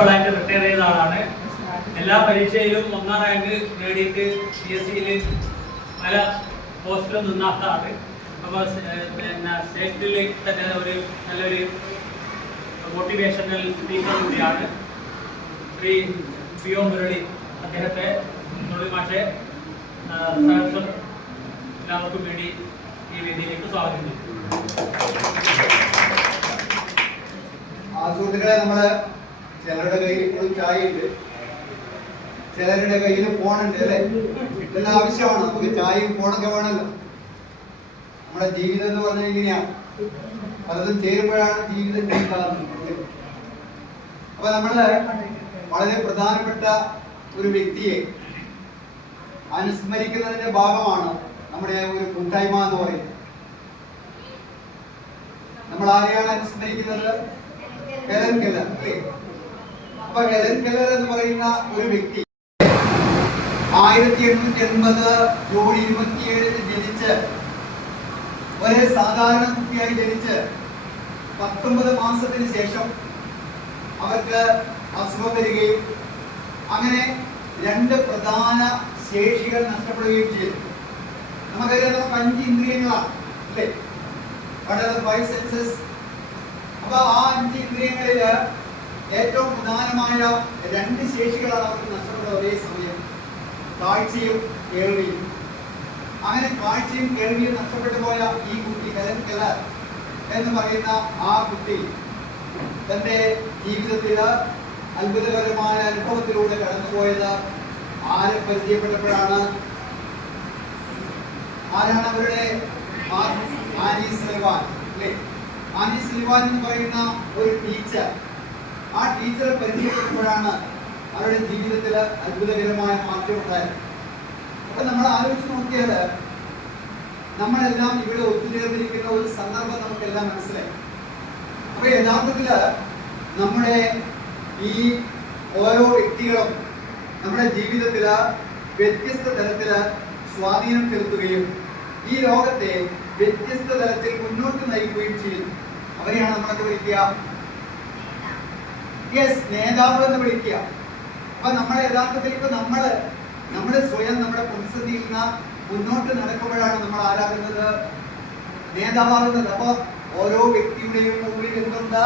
പ്രിൻസിപ്പളായിട്ട് retire ചെയ്ത ആളാണ്. എല്ലാ പരീക്ഷയിലും 1ാം റാങ്ക് നേടിയിട്ട് PSC പല പോസ്റ്റിലും നിന്ന ആളാണ്. അപ്പോൾ പിന്നെ സ്റ്റേറ്റിൽ തന്നെ ഒരു നല്ലൊരു മോട്ടിവേഷണൽ സ്പീക്കർ കൂടിയാണ് ശ്രീ PO മുരളി. അദ്ദേഹത്തെ മാഷെ എല്ലാവർക്കും വേണ്ടി ഈ വേദിയിലേക്ക് സ്വാഗതം ചെയ്തു. സുഹൃത്തുക്കളെ, നമ്മള് ചിലരുടെ കയ്യിൽ ഇപ്പോൾ ചായ ഉണ്ട്, ചിലരുടെ കയ്യിൽ ഫോണുണ്ട് അല്ലെ? ഇതെല്ലാം ആവശ്യമാണ്. നമുക്ക് ചായയും ഫോണൊക്കെ വേണമല്ലോ. നമ്മുടെ ജീവിതം എന്ന് പറഞ്ഞാൽ ഇങ്ങനെയാണ്, പലതും ചേരുമ്പോഴാണ് ജീവിതം ഉണ്ടാകുന്നത്. അപ്പൊ നമ്മള് വളരെ പ്രധാനപ്പെട്ട ഒരു വ്യക്തിയെ അനുസ്മരിക്കുന്നതിന്റെ ഭാഗമാണ് നമ്മുടെ ഒരു കൂട്ടായ്മ എന്ന് പറയുന്നത്. നമ്മൾ ആരെയാണ് അനുസ്മരിക്കുന്നത്? ഹെലൻ കെല്ലർ അല്ലേ? അപ്പൊ ഹെലൻ കെല്ലർ എന്ന് പറയുന്ന ഒരു വ്യക്തി 1880 ജൂൺ 27 ജനിച്ച് ഒരു സാധാരണ കുട്ടിയായി ജനിച്ച് 19 മാസത്തിന് ശേഷം അവർക്ക് അസുഖം വരികയും അങ്ങനെ 2 പ്രധാന ശേഷികൾ നഷ്ടപ്പെടുകയും ചെയ്തു. നമുക്കറിയാം, നമുക്ക് 5 ഇന്ദ്രിയങ്ങളാണ് അല്ലേ? What are the 5 senses? അപ്പൊ ആ 5 ഇന്ദ്രിയങ്ങളിൽ ഏറ്റവും പ്രധാനമായ 2 ശേഷികളാണ് അവർക്ക് നഷ്ടപ്പെട്ടത് ഒരേ സമയം: കാഴ്ചയും കേൾവിയും. അങ്ങനെ കാഴ്ചയും കേൾവിയും നഷ്ടപ്പെട്ടു പോയ ഈ കുട്ടി, ഹെലൻ കെല്ലർ എന്ന് പറയുന്ന ആ കുട്ടി, തന്റെ ജീവിതത്തിൽ അത്ഭുതകരമായ അനുഭവത്തിലൂടെ കടന്നുപോയത് ആരെ പരിചയപ്പെട്ടപ്പോഴാണ്? ആരാണ് അവരുടെ? ആനി സലിവാൻ അല്ലേ? ആനി സലിവാൻ എന്ന് പറയുന്ന ഒരു ടീച്ചർ. ആ ടീച്ചറെ പരിചയപ്പെട്ടപ്പോഴാണ് അവരുടെ ജീവിതത്തിൽ അത്ഭുതകരമായ മാറ്റം ഉണ്ടായത്. അപ്പൊ നമ്മൾ ആലോചിച്ച് നോക്കിയാൽ നമ്മളെല്ലാം ഇവിടെ ഒത്തുചേർന്നിരിക്കുന്ന ഒരു സന്ദർഭം നമുക്കെല്ലാം മനസ്സിലായി. അപ്പൊ യഥാർത്ഥത്തില് നമ്മുടെ ഈ ഓരോ വ്യക്തികളും നമ്മുടെ ജീവിതത്തില് വ്യത്യസ്ത തരത്തില് സ്വാധീനം ചെലുത്തുകയും ഈ ലോകത്തെ വ്യത്യസ്ത തലത്തിൽ മുന്നോട്ട് നയിക്കുകയും ചെയ്യുന്നു. അവരെയാണ് നമ്മളൊക്കെ വിളിക്കുക നേതാവ് എന്ന് വിളിക്കുക. അപ്പൊ നമ്മളെ യഥാർത്ഥത്തിൽ ഇപ്പൊ നമ്മുടെ സ്വയം നമ്മുടെ പ്രതിസന്ധിയിൽ നിന്ന് മുന്നോട്ട് നടക്കുമ്പോഴാണ് നമ്മൾ ആരാകുന്നത്? നേതാവാകുന്നത്. അപ്പൊ ഓരോ വ്യക്തിയുടെയും ഉള്ളിൽ എന്തുണ്ട്?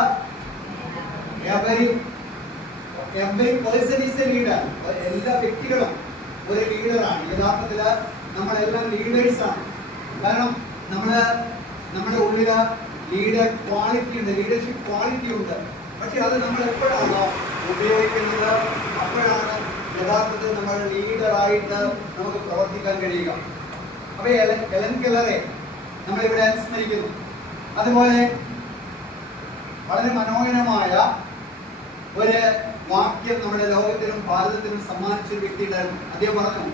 every person is a leader. എല്ലാ വ്യക്തികളും ഒരു ലീഡറാണ്. യഥാർത്ഥത്തില് നമ്മളെല്ലാം ലീഡേഴ്സ് ആണ്. കാരണം നമ്മുടെ ഉള്ളില് ലീഡർ ക്വാളിറ്റി ഉണ്ട്, ലീഡർഷിപ്പ് ക്വാളിറ്റി ഉണ്ട്. പക്ഷെ അത് നമ്മൾ എപ്പോഴാണോ ഉപയോഗിക്കുന്നത് അപ്പോഴാണ് യഥാർത്ഥത്തിൽ നമ്മൾ ലീഡറായിട്ട് നമുക്ക് പ്രവർത്തിക്കാൻ കഴിയുക. അപ്പൊ ഹെലൻ കെല്ലറെ നമ്മളിവിടെ അനുസ്മരിക്കുന്നു. അതുപോലെ വളരെ മനോഹരമായ ഒരു വാക്യം നമ്മുടെ ലോകത്തിനും ഭാരതത്തിനും സമ്മാനിച്ച ഒരു വ്യക്തി ഉണ്ടായിരുന്നു. അദ്ദേഹം പറഞ്ഞു,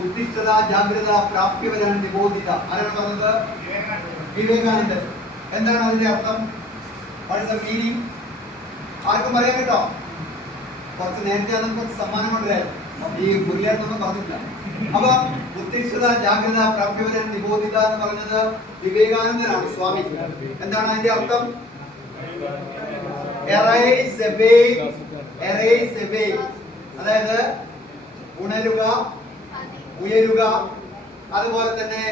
ഉത്തിഷ്ഠത ജാഗ്രത പ്രാപ്യവരാണ് നിബോധിത. ആരാണ് പറഞ്ഞത്? വിവേകാനന്ദൻ. എന്താണ് അതിന്റെ അർത്ഥം? മീനിങ് ആർക്കും പറയാൻ കേട്ടോ? കുറച്ച് നേരത്തെ നമുക്ക് കുറച്ച് സമ്മാനം കൊണ്ടുവരായിരുന്നു, ഈ മുറിയായിട്ടൊന്നും പറഞ്ഞില്ല. അപ്പൊ ഉത്തിഷ്ഠത ജാഗ്രത പ്രാപ്യവരാണ് നിബോധിത എന്ന് പറഞ്ഞത് വിവേകാനന്ദനാണ്, സ്വാമി. എന്താണ് അതിന്റെ അർത്ഥം? അതായത് ഉണരുക, ഉയരുക, അതുപോലെ തന്നെ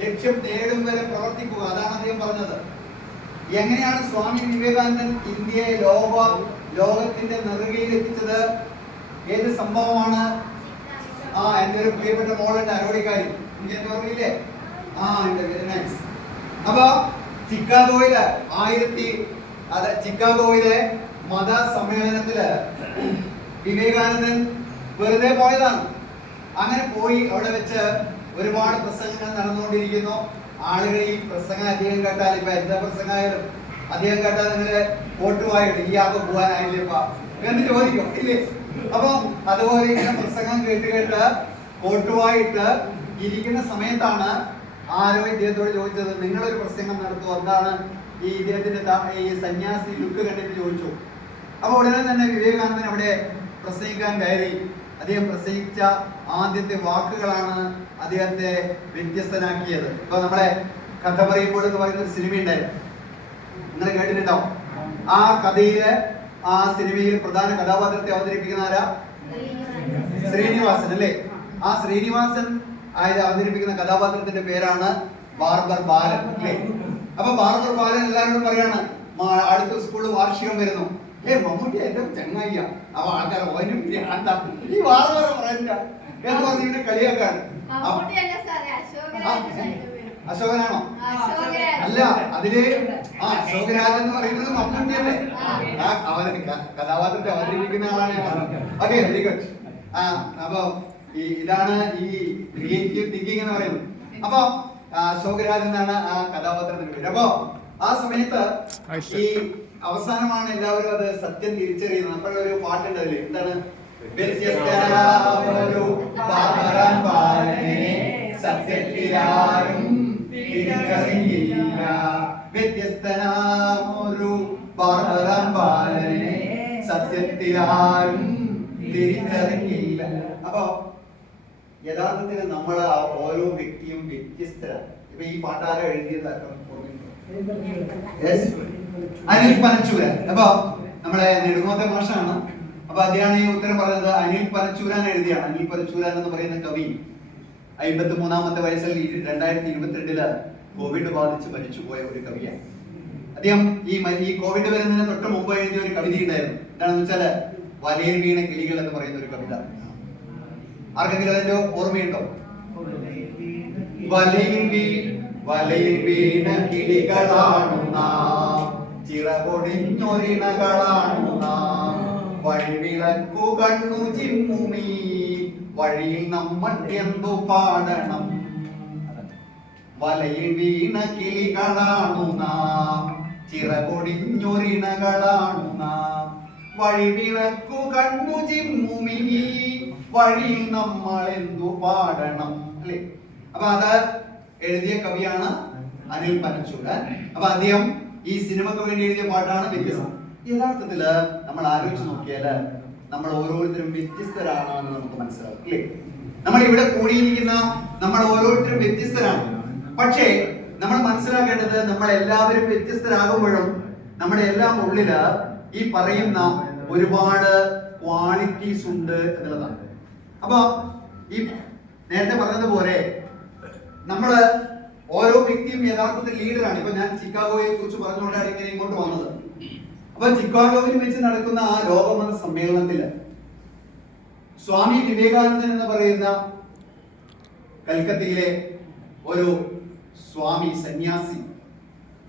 ലക്ഷ്യം നേടും വരെ പ്രവർത്തിക്കുക. അതാണ് അദ്ദേഹം പറഞ്ഞത്. എങ്ങനെയാണ് സ്വാമി വിവേകാനന്ദൻ ഇന്ത്യയെ ലോകത്തിന്റെ നെറുകയിൽ എത്തിച്ചത്? ഏത് സംഭവമാണ്? എന്റെ ഒരു പ്രിയപ്പെട്ട മോളുണ്ട്, അരോടിക്കാരി. എനിക്ക് ഓർമ്മയില്ലേ? ഉണ്ട്. Very nice. അപ്പൊ ചിക്കാഗോയിലെ മത സമ്മേളനത്തില് വിവേകാനന്ദൻ വെറുതെ പോയതാണ്. അങ്ങനെ പോയി അവിടെ വെച്ച് ഒരുപാട് പ്രസംഗങ്ങൾ നടന്നുകൊണ്ടിരിക്കുന്നു. ആളുകൾ ഈ പ്രസംഗം അധികം കേട്ടാൽ, ഇപ്പൊ എന്താ പ്രസംഗമായാലും അധികം കേട്ടാൽ നിങ്ങള് വോട്ടുമായിട്ട് ഈ ആകെ പോകാനായില്ലേപ്പാ എന്ന് ചോദിക്കും ഇല്ലേ? അപ്പൊ അതുപോലെ ഇങ്ങനെ പ്രസംഗം കേട്ട് വോട്ടുമായിട്ട് ഇരിക്കുന്ന സമയത്താണ് ആരോ ഇദ്ദേഹത്തോട് ചോദിച്ചത്, നിങ്ങളൊരു പ്രസംഗം നടത്തുമോ? എന്താണ് ഈ ഇദ്ദേഹത്തിന്റെ ഈ സന്യാസി ലുക്ക് കണ്ടിട്ട് ചോദിച്ചു. അപ്പൊ ഉടനെ തന്നെ വിവേകാനന്ദൻ അവിടെ പ്രസംഗിക്കാൻ കയറി. അദ്ദേഹം പ്രസംഗിച്ച ആദ്യത്തെ വാക്കുകളാണ് അദ്ദേഹത്തെ വ്യത്യസ്തനാക്കിയത്. ഇപ്പൊ നമ്മളെ കഥ പറയുമ്പോൾ എന്ന് പറയുന്ന ഒരു സിനിമ ഉണ്ടായിരുന്നു, നിങ്ങൾ കേട്ടിട്ടുണ്ടാവും. ആ കഥയില് ആ സിനിമയിൽ പ്രധാന കഥാപാത്രത്തെ അവതരിപ്പിക്കുന്ന ആരാ? ശ്രീനിവാസൻ അല്ലേ? ആ ശ്രീനിവാസൻ അവതരിപ്പിക്കുന്ന കഥാപാത്രത്തിന്റെ പേരാണ് ബാർബർ ബാലൻ അല്ലേ? അപ്പൊ ബാർബർ ബാലൻ എല്ലാവരോടും പറയാണ്, അടുത്ത സ്കൂളിൽ വാർഷികം വരുന്നു. മമ്മൂട്ടി എന്റെ ചങ്ങായിയ അപ്പൊ ആൾക്കാർ ഓനും ഈ ബാർബർ പറയണ്ട എന്ന് പറഞ്ഞ് ഇവിടെ കളിയാക്കാണ്. അശോകനാണോ? അല്ല, അതില് അശോകരാജ് എന്ന് പറയുന്നത് മമ്മൂട്ടിയല്ലേ? അവൻ കഥാപാത്രത്തെ അവതരിപ്പിക്കുന്ന ആളാണ്. Okay, very good. അപ്പൊ ഇതാണ് ഈ ക്രിയേറ്റീവ് തിങ്കിങ് എന്ന് പറയുന്നത്. അപ്പൊ അശോകരാജ് എന്നാണ് ആ കഥാപാത്രത്തിന്റെ പേര്. അപ്പൊ ആ സമയത്ത് ഈ അവസാനമാണ് എല്ലാവരും അത് സത്യം തിരിച്ചറിയുന്നത്. അപ്പോഴൊരു പാട്ടുണ്ട് അതില്, എന്താണ്? സത്യത്തിലാരും തിരിച്ചറിയില്ല, വ്യത്യസ്തനാമൊരു ബാർബറാൻ ബാലനെ സത്യത്തിലാരും തിരിച്ചറിയില്ല. അപ്പൊ യഥാർത്ഥത്തിൽ നമ്മൾ ഓരോ വ്യക്തിയും വ്യത്യസ്തരാണ്. ഇപ്പൊ ഈ പാട്ടാരോ എഴുതിയത് അനിൽ പനച്ചൂരാൻ. അപ്പൊ നമ്മളെ നെടുങ്ങോത്തെ മാഷാണ്. അപ്പൊ അദ്ദേഹമാണ് ഈ ഉത്തരം പറഞ്ഞത്. അനിൽ പനച്ചൂരാൻ എഴുതിയാണ്. അനിൽ പനച്ചൂരാൻ എന്ന് പറയുന്ന കവി 53-ാമത്തെ വയസ്സിൽ 2022 കോവിഡ് ബാധിച്ച് മരിച്ചുപോയ ഒരു കവിയാണ്. അദ്ദേഹം ഈ കോവിഡ് വരുന്നതിന് തൊട്ട് മുമ്പ് എഴുതിയ ഒരു കവിത ഉണ്ടായിരുന്നു. എന്താണെന്ന് വെച്ചാല് വലയിൽ വീണ കിളികൾ എന്ന് പറയുന്ന ഒരു കവിത. ആർക്കെങ്കിലും അതിന്റെ ഓർമ്മയുണ്ടോ? വലയിൽ വീണ കിളികളാണു നാം, ചിറകൊടിഞ്ഞൊരിണകളാണു നാം, വഴിവിളക്കു കണ്ണു ചിമ്മുമീ വഴിയിൽ നമ്മൾ എന്തു പാടണം. വലയിൽ വീണ കിളികളാണു നാം, ചിറകൊടിഞ്ഞൊരിണകളാണു നാം, വഴിവിളക്കു കണ്ണു ചിമ്മുമീ വഴിയിൽ നമ്മൾ എന്തു പാടണം അല്ലേ? അപ്പൊ അത് എഴുതിയ കവിയാണ് അനിൽ പനച്ചൂരാൻ. അപ്പൊ അദ്ദേഹം ഈ സിനിമക്ക് വേണ്ടി എഴുതിയ പാട്ടാണ് വ്യത്യസ്തം. യഥാർത്ഥത്തില് നമ്മൾ ആലോചിച്ച് നോക്കിയാല് നമ്മൾ ഓരോരുത്തരും വ്യത്യസ്തരാണെന്ന് നമുക്ക് മനസ്സിലാവും അല്ലേ? നമ്മൾ ഇവിടെ കൂടിയിരിക്കുന്ന നമ്മൾ ഓരോരുത്തരും വ്യത്യസ്തരാണ്. പക്ഷേ നമ്മൾ മനസ്സിലാക്കേണ്ടത്, നമ്മൾ എല്ലാവരും വ്യത്യസ്തരാകുമ്പോഴും നമ്മുടെ എല്ലാം ഉള്ളില് ഈ പറയുന്ന ഒരുപാട് ക്വാളിറ്റീസ് ഉണ്ട് എന്നുള്ളതാണ്. അപ്പൊ ഈ നേരത്തെ പറഞ്ഞതുപോലെ നമ്മള് ഓരോ വ്യക്തിയും യഥാർത്ഥത്തിൽ ലീഡറാണ്. ഇപ്പൊ ഞാൻ ചിക്കാഗോയെ കുറിച്ച് പറഞ്ഞുകൊണ്ടാണ് ഇങ്ങനെ ഇങ്ങോട്ട് വന്നത്. അപ്പൊ ചിക്കാഗോയിൽ വെച്ച് നടക്കുന്ന ആ ലോകമത സമ്മേളനത്തില് സ്വാമി വിവേകാനന്ദൻ എന്ന് പറയുന്ന കൽക്കത്തയിലെ ഒരു സ്വാമി, സന്യാസി,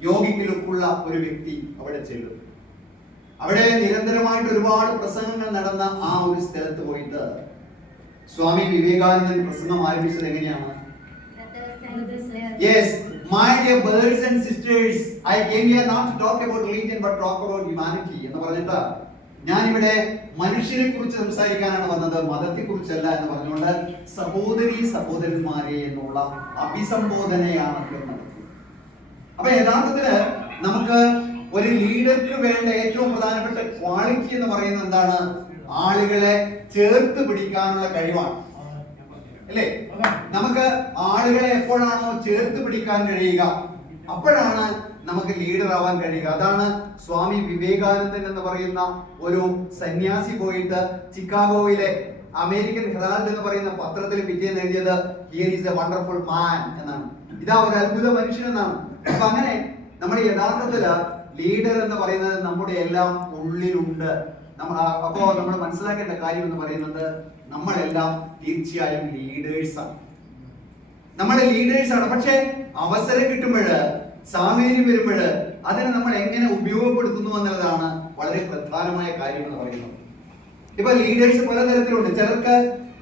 യോഗിക്ക് ലുക്കുള്ള ഒരു വ്യക്തി അവിടെ ചെല്ലും. അവിടെ നിരന്തരമായിട്ട് ഒരുപാട് പ്രസംഗങ്ങൾ നടന്ന ആ ഒരു സ്ഥലത്ത് പോയിട്ട് സ്വാമി വിവേകാനന്ദൻ പ്രസംഗം ആരംഭിച്ചത് എങ്ങനെയാണ്? Yes, my dear brothers and sisters, I came here not to talk about religion but talk about humanity എന്ന് പറഞ്ഞിട്ട് ഞാൻ ഇവിടെ മനുഷ്യരെ കുറിച്ച് സംസാരിക്കാനാണ് വന്നത്, മതത്തെ കുറിച്ചല്ല എന്ന് പറഞ്ഞുകൊണ്ട് സഹോദരന്മാരെ എന്നുള്ള അഭിസംബോധനയാണ് നടത്തുന്നത്. അപ്പൊ യഥാർത്ഥത്തില് നമുക്ക് ഒരു ലീഡർക്ക് വേണ്ട ഏറ്റവും പ്രധാനപ്പെട്ട ക്വാളിറ്റി എന്ന് പറയുന്നത് എന്താണ്? ആളുകളെ ചേർത്ത് പിടിക്കാനുള്ള കഴിവാണ് അല്ലേ? നമുക്ക് ആളുകളെ എപ്പോഴാണോ ചേർത്ത് പിടിക്കാൻ കഴിയുക, അപ്പോഴാണ് നമുക്ക് ലീഡർ ആവാൻ കഴിയുക. അതാണ് സ്വാമി വിവേകാനന്ദൻ എന്ന് പറയുന്ന ഒരു സന്യാസി പോയിട്ട് ചിക്കാഗോയിലെ അമേരിക്കൻ ഹെറാൾഡ് എന്ന് പറയുന്ന പത്രത്തിൽ പിറ്റേന്ന് എഴുതിയത് ഹിയർ ഈസ് എ വണ്ടർഫുൾ മാൻ എന്നാണ്. ഇതാ ഒരു അത്ഭുത മനുഷ്യൻ എന്നാണ്. അപ്പൊ അങ്ങനെ നമ്മുടെ യഥാർത്ഥത്തില് ലീഡർ എന്ന് പറയുന്നത് നമ്മുടെ എല്ലാം ഉള്ളിലുണ്ട്. അപ്പോ നമ്മൾ മനസ്സിലാക്കേണ്ട കാര്യം എന്ന് പറയുന്നത്, നമ്മളെല്ലാം തീർച്ചയായും ലീഡേഴ്സാണ്. നമ്മളെ ലീഡേഴ്സാണ്. പക്ഷെ അവസരം കിട്ടുമ്പോഴ്, സാഹചര്യം വരുമ്പോഴ് അതിനെ നമ്മൾ എങ്ങനെ ഉപയോഗപ്പെടുത്തുന്നു എന്നുള്ളതാണ് വളരെ പ്രധാനമായ കാര്യം എന്ന് പറയുന്നത്. ഇപ്പൊ ലീഡേഴ്സ് പലതരത്തിലുണ്ട്. ചിലർക്ക്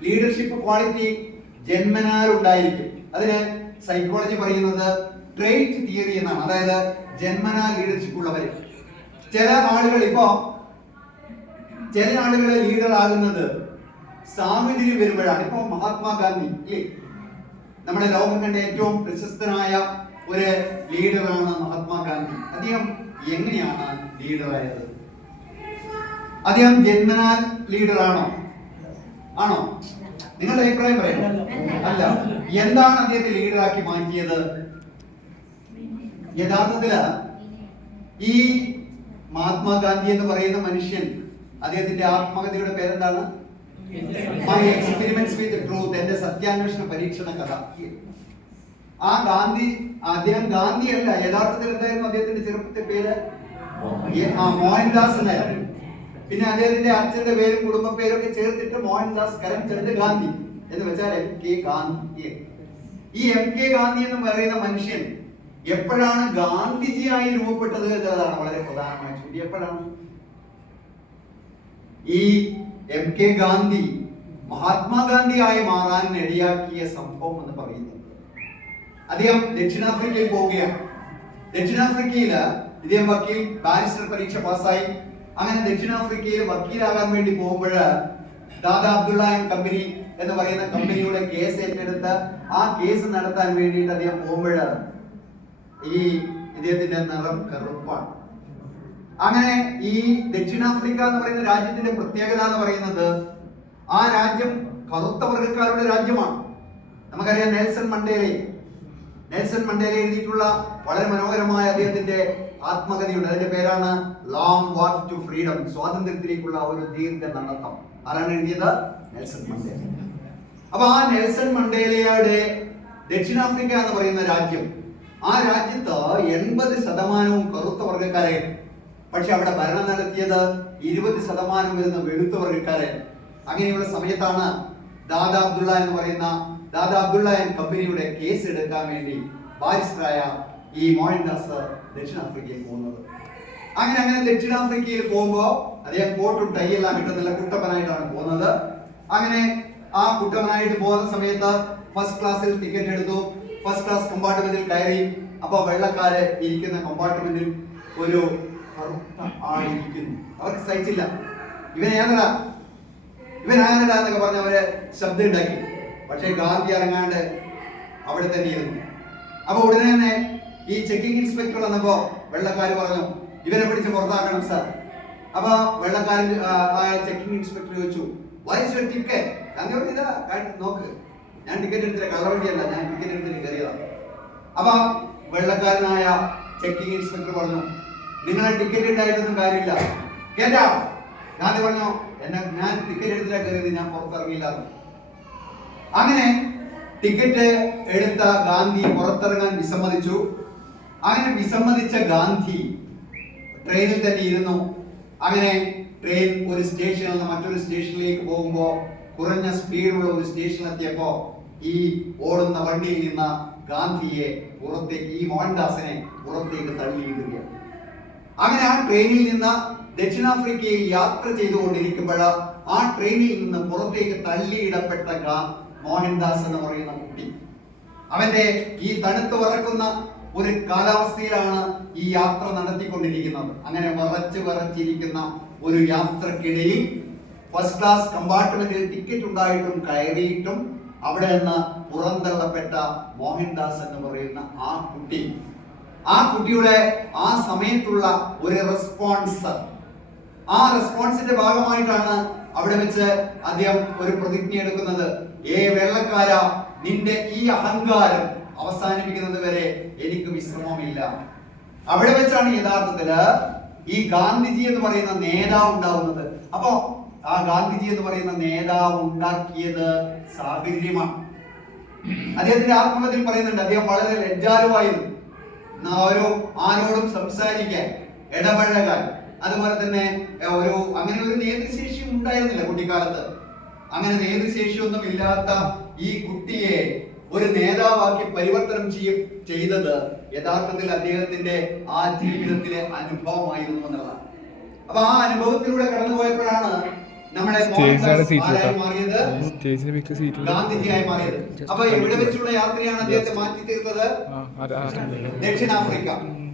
ലീഡർഷിപ്പ് ക്വാളിറ്റി ജന്മനാൽ ഉണ്ടായിരിക്കും. അതിന് സൈക്കോളജി പറയുന്നത് ട്രെയ്റ്റ് തിയറി എന്നാണ്. അതായത് ജന്മനാൽ ലീഡർഷിപ്പ് ഉള്ളവര്. ചില ആളുകൾ ലീഡർ ആകുന്നത് സാഹചര്യം വരുമ്പോഴാണ്. ഇപ്പൊ മഹാത്മാഗാന്ധി ഇല്ലേ, നമ്മുടെ ലോകം കണ്ട ഏറ്റവും പ്രശസ്തനായ ഒരു ലീഡറാണ് മഹാത്മാഗാന്ധി. അദ്ദേഹം എങ്ങനെയാണ് ലീഡറായത്? അദ്ദേഹം ജന്മനാൽ ലീഡറാണോ? ആണോ? നിങ്ങളുടെ അഭിപ്രായം പറയണം. അല്ല. എന്താണ് അദ്ദേഹത്തെ ലീഡറാക്കി മാറ്റിയത്? യഥാർത്ഥത്തില് ഈ മഹാത്മാഗാന്ധി എന്ന് പറയുന്ന മനുഷ്യൻ, അദ്ദേഹത്തിന്റെ ആത്മകഥയുടെ പേരെന്താണ്? മൈ എക്സ്പെരിമെന്റ്സ് വിത്ത് ട്രൂത്ത്, എന്റെ സത്യാന്വേഷണ പരീക്ഷണ കഥ. ആ ഗാന്ധി, അദ്ദേഹം ഗാന്ധി അല്ല, യഥാർത്ഥത്തിൽ എന്തായിരുന്നു അദ്ദേഹത്തിന്റെ ചെറുപ്പത്തെ പേര്? മോഹൻദാസ് എന്നായിരുന്നു. പിന്നെ അദ്ദേഹത്തിന്റെ അച്ഛന്റെ പേരും കുടുംബ പേരും ഒക്കെ ചേർത്തിട്ട് മോഹൻദാസ് കരംചന്ദ് ഗാന്ധി എന്ന് വെച്ചാൽ MK ഗാന്ധി. ഈ MK ഗാന്ധി എന്ന് പറയുന്ന മനുഷ്യൻ എപ്പോഴാണ് ഗാന്ധിജിയായി രൂപപ്പെട്ടത് എന്നതാണ് വളരെ പ്രധാനമായ ചോദ്യം. എപ്പോഴാണ് ഈ MK ഗാന്ധി മഹാത്മാഗാന്ധിയായി മാറാൻ ഇടയാക്കിയ സംഭവം എന്ന് പറയുന്നത്? അദ്ദേഹം ദക്ഷിണാഫ്രിക്കയിൽ പോവുകയാണ്. ദക്ഷിണാഫ്രിക്കയിൽ ഇദ്ദേഹം വക്കീൽ ബാരിസ്റ്റർ പരീക്ഷ പാസ്സായി. അങ്ങനെ ദക്ഷിണാഫ്രിക്കയിൽ വക്കീലാകാൻ വേണ്ടി പോകുമ്പോൾ ദാദാ അബ്ദുള്ള കമ്പനി എന്ന് പറയുന്ന കമ്പനിയുടെ കേസ് ഏറ്റെടുത്ത് ആ കേസ് നടത്താൻ വേണ്ടിയിട്ട് അദ്ദേഹം പോകുമ്പോൾ ഈ ഇദ്ദേഹത്തിന്റെ നിറം കറുപ്പാണ്. അങ്ങനെ ഈ ദക്ഷിണാഫ്രിക്ക എന്ന് പറയുന്ന രാജ്യത്തിന്റെ പ്രത്യേകത എന്ന് പറയുന്നത് ആ രാജ്യം കറുത്ത വർഗ്ഗക്കാരുടെ രാജ്യമാണ്. നമുക്കറിയാം നെൽസൺ മണ്ടേല എഴുതിയിട്ടുള്ള വളരെ മനോഹരമായ അദ്ദേഹത്തിന്റെ ആത്മകഥയുണ്ട്. അതിന്റെ പേരാണ് ലോങ് വാക്ക് ടു ഫ്രീഡം, സ്വാതന്ത്ര്യത്തിലേക്കുള്ള ഒരു ദീർഘ നടത്തം. ആരാണ് എഴുതിയത്? Nelson Mandela. അപ്പൊ ആ നെൽസൺ മണ്ടേലയുടെ ദക്ഷിണാഫ്രിക്ക എന്ന് പറയുന്ന രാജ്യം, ആ രാജ്യത്ത് 80% കറുത്ത വർഗ്ഗക്കാരെ, പക്ഷെ അവിടെ ഭരണം നടത്തിയത് 20% വരുന്ന വെളുത്ത വർഗ്ഗക്കാരെ. അങ്ങനെയുള്ള സമയത്താണ് ദാദാ അബ്ദുള്ള കമ്പനിയുടെ കേസ് എടുക്കാൻ വേണ്ടി ബാരിസ്റ്ററായ ഈ മോഹൻദാസ് ദക്ഷിണാഫ്രിക്കയിൽ പോകുന്നത്. അങ്ങനെ ദക്ഷിണാഫ്രിക്കയിൽ പോകുമ്പോൾ അദ്ദേഹം കോട്ടും ടൈയെല്ലാം ഇട്ട് നല്ല കുട്ടപ്പനായിട്ടാണ് പോകുന്നത്. അങ്ങനെ ആ കുട്ടപ്പനായിട്ട് പോകുന്ന സമയത്ത് ഫസ്റ്റ് ക്ലാസ്സിൽ ടിക്കറ്റ് എടുത്തു. ഫസ്റ്റ് ക്ലാസ് കമ്പാർട്ട്മെന്റിൽ കയറി. അപ്പൊ വെള്ളക്കാര് ഇരിക്കുന്ന കമ്പാർട്ട്മെന്റിൽ ഒരു ആളിരിക്കുന്നു. അവർക്ക് സഹിച്ചില്ല. ഇവനാകടാ എന്നൊക്കെ പറഞ്ഞ് അവര് ശബ്ദം ഉണ്ടാക്കി. പക്ഷെ ഗാന്ധി ഇറങ്ങാണ്ട് അവിടെ തന്നെ ഇരുന്നു. അപ്പൊ ഉടനെ തന്നെ ഈ ചെക്കിംഗ് ഇൻസ്പെക്ടർ വന്നപ്പോ വെള്ളക്കാര് പറഞ്ഞു, ഇവരെ പിടിച്ച് പുറത്താക്കണം സാർ. അപ്പൊ വെള്ളക്കാരൻ ചെക്കിംഗ് ഇൻസ്പെക്ടർ ചോദിച്ചു, വായിച്ചു ടിക്കറ്റ്? അങ്ങനെ ഇതാ നോക്ക്, ഞാൻ ടിക്കറ്റ് എടുത്തില്ല, കള്ളവണ്ടിയല്ല, ഞാൻ ടിക്കറ്റ് എടുത്തിട്ട് കയറിയതാണ്. അപ്പൊ വെള്ളക്കാരനായ ചെക്കിംഗ് ഇൻസ്പെക്ടർ പറഞ്ഞു, നിങ്ങളെ ടിക്കറ്റ് ഉണ്ടായിട്ടൊന്നും കാര്യമില്ല, കേട്ടാ? ഗാന്ധി പറഞ്ഞു, ഞാൻ ടിക്കറ്റ് എടുത്തില്ല കയറിയത്, ഞാൻ പുറത്തിറങ്ങിയില്ല. അങ്ങനെ ടിക്കറ്റ് എടുത്ത ഗാന്ധി പുറത്തിറങ്ങാൻ വിസമ്മതിച്ചു. അങ്ങനെ വിസമ്മതിച്ച ഗാന്ധി ട്രെയിനിൽ തന്നെ ഇരുന്നു. അങ്ങനെ ട്രെയിൻ ഒരു സ്റ്റേഷനിൽ നിന്ന് മറ്റൊരു സ്റ്റേഷനിലേക്ക് പോകുമ്പോൾ കുറഞ്ഞ സ്പീഡുള്ള ഒരു സ്റ്റേഷനിലെത്തിയപ്പോ ഈ ഓടുന്ന വണ്ടിയിൽ നിന്ന് ഗാന്ധിയെ പുറത്തേക്ക്, ഈ മോഹൻദാസിനെ പുറത്തേക്ക് തള്ളിയിടുകയാണ്. അങ്ങനെ ആ ട്രെയിനിൽ നിന്ന് ദക്ഷിണാഫ്രിക്കയിൽ യാത്ര ചെയ്തുകൊണ്ടിരിക്കുമ്പോൾ ആ ട്രെയിനിൽ നിന്ന് പുറത്തേക്ക് തള്ളിയിടപ്പെട്ട മോഹൻദാസ് എന്ന് പറയുന്ന കുട്ടി, അവന്റെ ഈ തണുത്ത് വിറക്കുന്ന ഒരു കാലാവസ്ഥയിലാണ് ഈ യാത്ര നടത്തിക്കൊണ്ടിരിക്കുന്നത്. അങ്ങനെ വിറച്ചിരിക്കുന്ന ഒരു യാത്രക്കിടയിൽ ഫസ്റ്റ് ക്ലാസ് കമ്പാർട്ട്മെന്റിൽ ടിക്കറ്റ് ഉണ്ടായിട്ടും കയറിയിട്ടും അവിടെ നിന്ന് പുറന്തള്ളപ്പെട്ട മോഹൻദാസ് എന്ന് പറയുന്ന ആ കുട്ടിയുടെ ആ സമയത്തുള്ള ഒരു റെസ്പോൺസ്, ആ റെസ്പോൺസിന്റെ ഭാഗമായിട്ടാണ് അവിടെ വെച്ച് അദ്ദേഹം ഒരു പ്രതിജ്ഞ എടുക്കുന്നത്. വെള്ളക്കാര, നിന്റെ ഈ അഹങ്കാരം അവസാനിപ്പിക്കുന്നത് വരെ എനിക്ക് വിശ്രമമില്ല. അവിടെ വെച്ചാണ് യഥാർത്ഥത്തില് ഈ ഗാന്ധിജി എന്ന് പറയുന്ന നേതാവ് ഉണ്ടാവുന്നത്. അപ്പോ ആ ഗാന്ധിജി എന്ന് പറയുന്ന നേതാവ് ഉണ്ടാക്കിയത് സാഹചര്യമാണ്. അദ്ദേഹത്തിന്റെ ആത്മകഥയിൽ പറയുന്നുണ്ട്, അദ്ദേഹം വളരെ ലജ്ജാലുവായിരുന്നു. ആരോടും സംസാരിക്കാൻ, ഇടപഴകാൻ, അതുപോലെ തന്നെ അങ്ങനെ ഒരു നേതൃശേഷിയും ഉണ്ടായിരുന്നില്ല കുട്ടിക്കാലത്ത്. അങ്ങനെ നേതൃശേഷിയൊന്നും ഇല്ലാത്ത ഈ കുട്ടിയെ ഒരു നേതാവാക്കി പരിവർത്തനം ചെയ്തത് യഥാർത്ഥത്തിൽ അദ്ദേഹത്തിന്റെ ആ ജീവിതത്തിലെ അനുഭവമായിരുന്നു എന്നുള്ളതാണ്. അപ്പൊ ആ അനുഭവത്തിലൂടെ കടന്നുപോയപ്പോഴാണ് നമ്മുടെ ഗാന്ധിജിയായി മാറിയത്. അപ്പൊ എവിടെ വെച്ചുള്ള യാത്രയാണ് അദ്ദേഹത്തെ മാറ്റി തീർത്തത്? ദക്ഷിണാഫ്രിക്ക.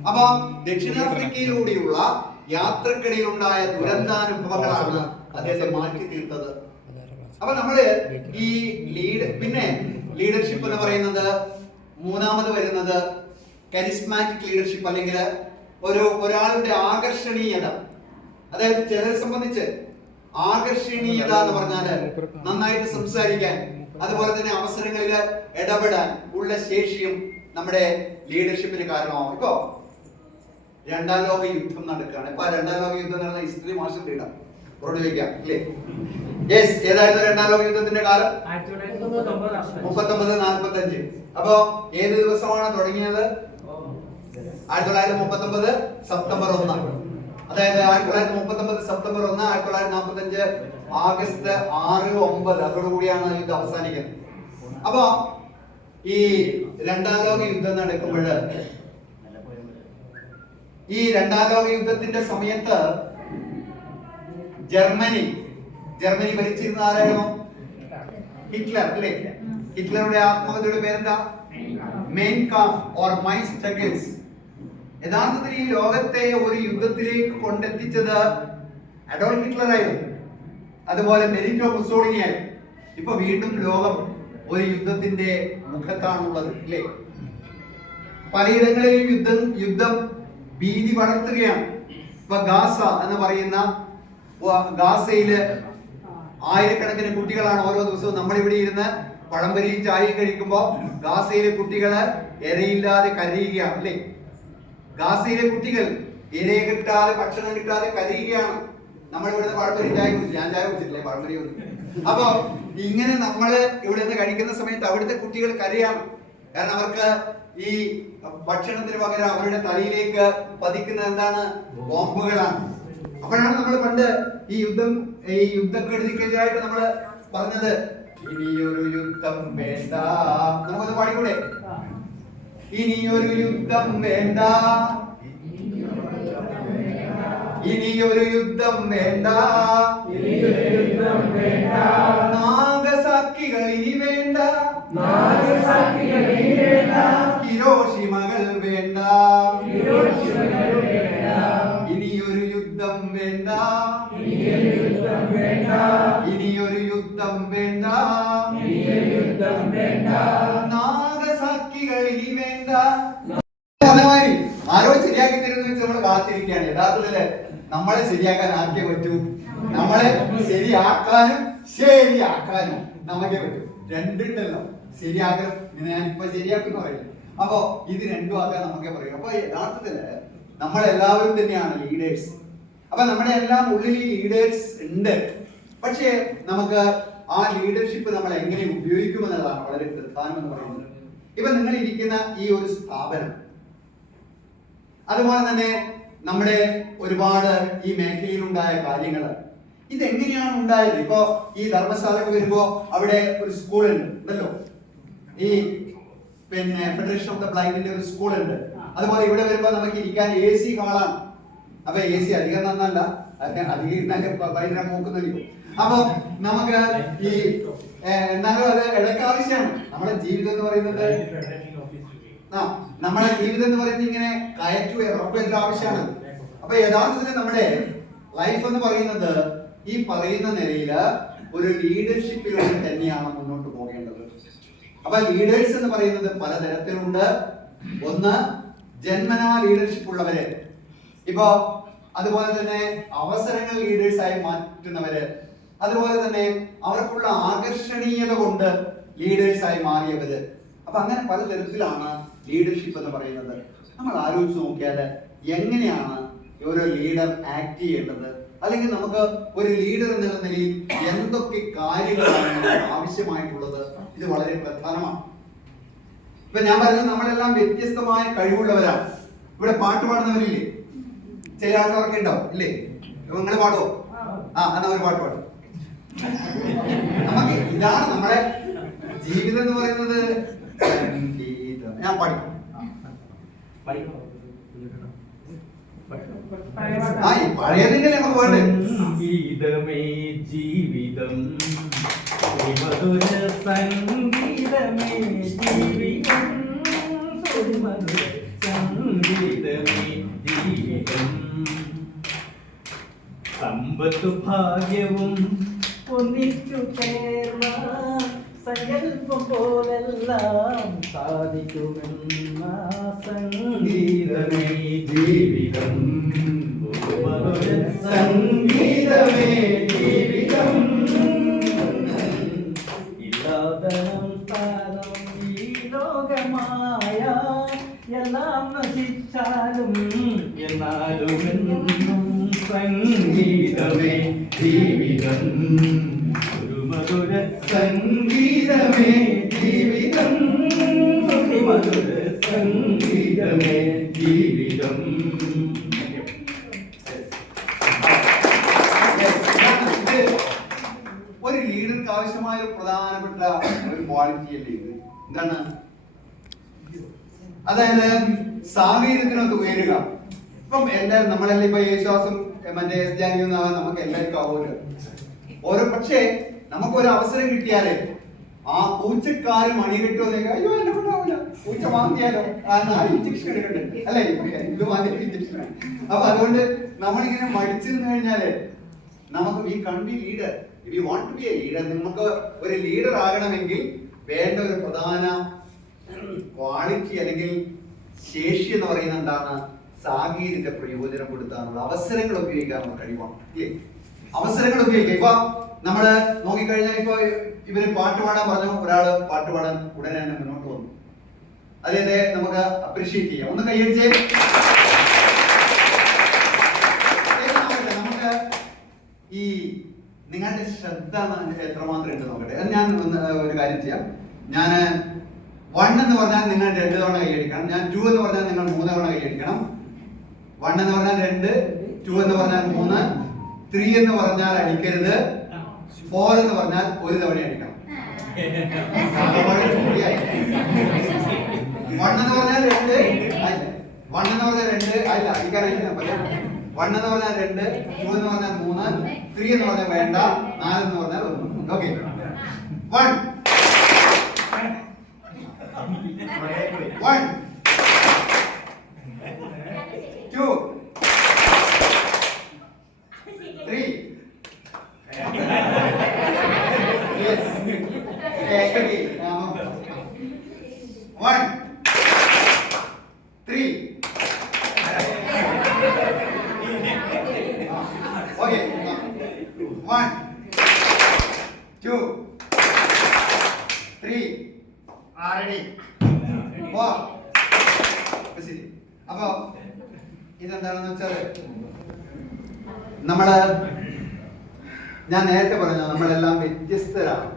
അപ്പൊ ദക്ഷിണാഫ്രിക്കയിലൂടെയുള്ള യാത്രക്കിടയിൽ ഉണ്ടായ ദുരന്താനുഭവങ്ങളാണ് അദ്ദേഹത്തെ മാറ്റി തീർത്തത്. അപ്പൊ നമ്മള് ഈ ലീഡർഷിപ്പ് എന്ന് പറയുന്നത് മൂന്നാമത് വരുന്നത് കരിസ്മാറ്റിക് ലീഡർഷിപ്പ്, അല്ലെങ്കിൽ ഒരാളുടെ ആകർഷണീയത. അതായത് ചിലരെ സംബന്ധിച്ച് ആകർഷണീയത എന്ന് പറഞ്ഞാല് നന്നായിട്ട് സംസാരിക്കാൻ, അതുപോലെ തന്നെ അവസരങ്ങളിൽ ഇടപെടാൻ ഉള്ള ശേഷിയും നമ്മുടെ ലീഡർഷിപ്പിന് കാരണമാവും. ഇപ്പോ രണ്ടാം ലോക യുദ്ധം നടക്കുകയാണ്. ഇപ്പൊ രണ്ടാം ലോക യുദ്ധം നടന്ന ഹിസ്റ്ററി മാസ്റ്റർ ഇടാം ചോദിക്കാം അല്ലേ? യെസ്, ഏതായിരുന്നു രണ്ടാം ലോക യുദ്ധത്തിന്റെ കാലം? 39-45. അപ്പോ ഏത് ദിവസമാണ് തുടങ്ങിയത്? 1939 സെപ്റ്റംബർ 1. അതായത് 1939 സെപ്റ്റംബർ 1, 1945 ആഗസ്റ്റ് 6-9 അതോടുകൂടിയാണ് യുദ്ധം അവസാനിക്കുന്നത്. അപ്പോ ഈ രണ്ടാം ലോക യുദ്ധം നടക്കുമ്പോൾ ഈ രണ്ടാം ലോക യുദ്ധത്തിന്റെ സമയത്ത് ജർമ്മനി ഭരിച്ചിരുന്ന ആരായിരുന്നു? ഹിറ്റ്ലർ അല്ലേ? ഹിറ്റ്ലറുടെ ആത്മകഥയുടെ പേരെന്താ? Mein Kampf or my struggles. യഥാർത്ഥത്തിൽ ഈ ലോകത്തെ ഒരു യുദ്ധത്തിലേക്ക് കൊണ്ടെത്തിച്ചത് അഡോൾഫ് ഹിറ്റ്ലർ ആയിരുന്നു, അതുപോലെ ബെനിറ്റോ മുസോളിനി ആയിരുന്നു. ഇപ്പൊ വീണ്ടും ലോകം ഒരു യുദ്ധത്തിന്റെ മുഖത്താണുള്ളത് അല്ലേ? പലയിടങ്ങളിലും യുദ്ധം ഭീതി പടർത്തുകയാണ്. ഇപ്പൊ ഗാസ എന്ന് പറയുന്ന ഗാസയില് ആയിരക്കണക്കിന് കുട്ടികളാണ് ഓരോ ദിവസവും നമ്മളിവിടെ ഇരുന്ന് പഴംപരിയും ചായയും കഴിക്കുമ്പോൾ ഗാസയിലെ കുട്ടികള് ഇരയില്ലാതെ കരയുകയാണ് അല്ലേ? ഗാസയിലെ കുട്ടികൾ ഇരയെ കിട്ടാതെ ഭക്ഷണം കിട്ടാതെ കരയുകയാണ്. നമ്മളിവിടുന്ന് പഴംപരിയും ചായ കുടിച്ചു, ഞാൻ ചായ കുടിച്ചിട്ടില്ലേ, പഴംപരി ഒന്നും. അപ്പൊ ഇങ്ങനെ നമ്മള് ഇവിടെ നിന്ന് കഴിക്കുന്ന സമയത്ത് അവിടുത്തെ കുട്ടികൾ കരയാണ്. കാരണം അവർക്ക് ഈ ഭക്ഷണത്തിന് പകരം അവരുടെ തലയിലേക്ക് പതിക്കുന്നത് എന്താണ്? ബോംബുകളാണ്. അപ്പോഴാണ് നമ്മൾ പണ്ട് ഈ യുദ്ധക്കെടുതിക്കെതിരായിട്ട് നമ്മൾ പറഞ്ഞത് ഇനിയൊരു യുദ്ധം വേണ്ട. നമുക്കൊന്ന് പാടിക്കൂടെ? ഇനിയൊരു യുദ്ധം വേണ്ട, ഇനിയൊരു യുദ്ധം വേണ്ട, നാഗസാക്കികൾ ഇനി വേണ്ട, ഹിരോഷിമകൾ വേണ്ട, ഇനിയൊരു യുദ്ധം വേണ്ട, ഇനിയൊരു യുദ്ധം വേണ്ട, നാഗസാക്കികൾ ഇനി വേണ്ട. ആരോ ശരിയാക്കി തരുന്ന വെച്ച് നമ്മൾ കാത്തിരിക്കുകയാണ്. യഥാർത്ഥത്തില് നമ്മളെ ശരിയാക്കാൻ ആർക്കേ പറ്റൂ? നമ്മളെ ശരിയാക്കാനും നമുക്കേ പറ്റൂ. രണ്ടുണ്ടല്ലോ, ശരിയാക്കണം. ഞാൻ ഇപ്പൊ ശരിയാക്കുന്ന പറയില്ല. അപ്പൊ ഇത് രണ്ടും ആക്കാൻ നമുക്കേ പറയും. അപ്പൊ യഥാർത്ഥത്തില് നമ്മളെല്ലാവരും തന്നെയാണ് ലീഡേഴ്സ്. അപ്പൊ നമ്മുടെ എല്ലാം ഉള്ളിൽ ലീഡേഴ്സ് ഉണ്ട്. പക്ഷേ നമുക്ക് ആ ലീഡർഷിപ്പ് നമ്മൾ എങ്ങനെ ഉപയോഗിക്കുമെന്നുള്ളതാണ് വളരെ പ്രധാനം എന്ന് പറയുന്നത്. ഇപ്പൊ നിങ്ങൾ ഇരിക്കുന്ന ഈ ഒരു സ്ഥാപനം, അതുപോലെ തന്നെ നമ്മുടെ ഒരുപാട് ഈ മേഖലയിലുണ്ടായ കാര്യങ്ങൾ, ഇതെങ്ങനെയാണ് ഉണ്ടായത്? ഇപ്പോ ഈ ധർമ്മശാലക്ക് വരുമ്പോ അവിടെ ഒരു സ്കൂൾ ഉണ്ടല്ലോ, ഈ ഫെഡറേഷൻ ഓഫ് ദ ബ്ലൈൻഡിന്റെ ഒരു സ്കൂൾ ഉണ്ട്. അതുപോലെ ഇവിടെ വരുമ്പോ നമുക്ക് ഇരിക്കാൻ AC കാണാം. അപ്പൊ AC അധികം നന്നല്ല, അധികം ഭയങ്കര മൂക്കുന്നില്ല. അപ്പൊ നമുക്ക് ഈ എന്നാലും അത് ഇടയ്ക്ക് ആവശ്യമാണ്. നമ്മുടെ ജീവിതം എന്ന് പറയുന്നത് നമ്മുടെ ജീവിതം എന്ന് പറയുന്നത് ഇങ്ങനെ കയറ്റും ആവശ്യമാണ്. അപ്പൊ യഥാർത്ഥത്തിൽ നമ്മുടെ ലൈഫ് എന്ന് പറയുന്നത് ഈ പറയുന്ന നിലയിൽ ഒരു ലീഡർഷിപ്പിലൂടെ തന്നെയാണ് മുന്നോട്ട് പോകേണ്ടത്. അപ്പൊ ലീഡേഴ്സ് എന്ന് പറയുന്നത് പലതരത്തിലുണ്ട്. ഒന്ന്, ജന്മനാ ലീഡർഷിപ്പ് ഉള്ളവര്, ഇപ്പൊ അതുപോലെ തന്നെ അവസരങ്ങൾ ലീഡേഴ്സായി മാറ്റുന്നവര്, അതുപോലെ തന്നെ അവർക്കുള്ള ആകർഷണീയത കൊണ്ട് ലീഡേഴ്സായി മാറിയവര്. അപ്പൊ അങ്ങനെ പലതരത്തിലാണ് ലീഡർഷിപ്പ് എന്ന് പറയുന്നത്. നമ്മൾ ആലോചിച്ച് നോക്കിയാൽ എങ്ങനെയാണ് ഒരു ലീഡർ ആക്ട് ചെയ്യേണ്ടത്, അല്ലെങ്കിൽ നമുക്ക് ഒരു ലീഡർ എന്നുള്ള നിലയിൽ എന്തൊക്കെ കാര്യങ്ങളാണ് ആവശ്യമായിട്ടുള്ളത്, ഇത് വളരെ പ്രധാനമാണ്. ഇപ്പൊ ഞാൻ പറയുന്നത് നമ്മളെല്ലാം വ്യത്യസ്തമായ കഴിവുള്ളവരാണ്. ഇവിടെ പാട്ട് പാടുന്നവരില്ലേ? ചില ആൾക്കാരൊക്കെ ഉണ്ടാവും ഇല്ലേ? നിങ്ങൾ പാടുവോ? എന്നാ ഒരു പാട്ട് പാടും. നമുക്ക് ഇതാണ് നമ്മുടെ ജീവിതം എന്ന് പറയുന്നത്. ഞാൻ പഠിക്കും പഴയതിന്റെ നമുക്ക് വേണ്ടേ? സംഗീതമേ ജീവിതം, മധുര സംഗീതമേ ജീവിതം, മധുര സംഗീതമേ ജീവിതം. സമ്പത്തു ഭാഗ്യവും ഒന്നിച്ചു ചേർന്ന സങ്കല്പം പോലെല്ലാം സാധിക്കുമെന്ന സംഗീതമേ ജീവിതം, സംഗീതമേ ജീവിതം. ഇല്ലാതനം താരം ഈ ലോകമായ എല്ലാം നശിച്ചാലും ജീവിതം ഒരു മധുര സംഗീതമേ ജീവിതം ഒരു മധുര സംഗീതമേ ജീവിതം. ഒരു ലീഡർക്ക് ആവശ്യമായ ഒരു പ്രധാനപ്പെട്ട ഒരു ക്വാളിറ്റി അല്ലേ ഇത്? എന്താണ്? അതായത് സാഹചര്യത്തിനകത്ത് ഉയരുക. ഇപ്പം എല്ലാവരും നമ്മളെല്ലാം ഇപ്പൊ യേശുദാസും മറ്റേ എസ് ജാനിയും നമുക്ക് എല്ലാവർക്കും ആവുമല്ലോ ഓരോ. പക്ഷേ നമുക്കൊരു അവസരം കിട്ടിയാലേ ആ പൂച്ചക്കാര് മണി കിട്ടുമെന്നേക്ക് അയ്യോ എന്നെ കൊണ്ടാവില്ല, പൂച്ച വാങ്ങിയാലോ, ഇഞ്ചക്ഷൻ എടുക്കട്ടെ അല്ലെ, ഇത് വാങ്ങിയ ഇഞ്ചക്ഷൻ. അപ്പൊ അതുകൊണ്ട് നമ്മളിങ്ങനെ മടിച്ചു നിന്ന് കഴിഞ്ഞാല് നമുക്ക് we can be leader. If you want to be a leader, നിങ്ങൾക്ക് ഒരു ലീഡർ ആകണമെങ്കിൽ വേണ്ട ഒരു പ്രധാന ക്വാളിറ്റി അല്ലെങ്കിൽ ശേഷി എന്ന് പറയുന്നത് എന്താണ്? സാഹചര്യത്തെ പ്രയോജനപ്പെടുത്താനുള്ള അവസരങ്ങൾ ഉപയോഗിക്കാനുള്ള കഴിവാണ്. അവസരങ്ങൾ ഉപയോഗിക്കുക. ഇപ്പൊ നമ്മള് നോക്കിക്കഴിഞ്ഞാൽ ഇപ്പൊ ഇവര് പാട്ട് പാടാൻ പറഞ്ഞു, ഒരാള് പാട്ട് പാടാൻ ഉടനെ തന്നെ മുന്നോട്ട് വന്നു. അദ്ദേഹത്തെ നമുക്ക് അപ്രീഷിയേറ്റ് ചെയ്യാം. ഒന്ന് കൈയടിച്ചേ. നമുക്ക് ഈ നിങ്ങളുടെ ശ്രദ്ധ എത്രമാത്രം ഉണ്ട് നോക്കട്ടെ. അത് ഞാൻ ഒരു കാര്യം ചെയ്യാം. ഞാൻ 1 എന്ന് പറഞ്ഞാൽ നിങ്ങൾ 2 തവണ കൈയടിക്കണം. ഞാൻ 2 എന്ന് പറഞ്ഞാൽ നിങ്ങൾ 3 തവണ കൈയടിക്കണം. 1 എന്ന് പറഞ്ഞാൽ 2, 2 എന്ന് പറഞ്ഞാൽ 3, 3 എന്ന് പറഞ്ഞാൽ അടിക്കരുത്, 4 എന്ന് പറഞ്ഞാൽ 1 തവണ അടിക്കണം. 1 എന്ന് പറഞ്ഞാൽ 2 അല്ല, 1 എന്ന് പറഞ്ഞാൽ 2 അല്ല, അടിക്കാനായിട്ട് 1 എന്ന് പറഞ്ഞാൽ 2, 2 എന്ന് പറഞ്ഞാൽ 3, 3 എന്ന് പറഞ്ഞാൽ വേണ്ട, 4 എന്ന് പറഞ്ഞാൽ 1. Okay, 1 1 2 3 yes okay 1 3 okay 1 2 3 ready 4. അപ്പൊ ഇതെന്താണെന്ന് വെച്ചാൽ ഞാൻ നേരത്തെ പറഞ്ഞു നമ്മളെല്ലാം വ്യത്യസ്തരാണ്,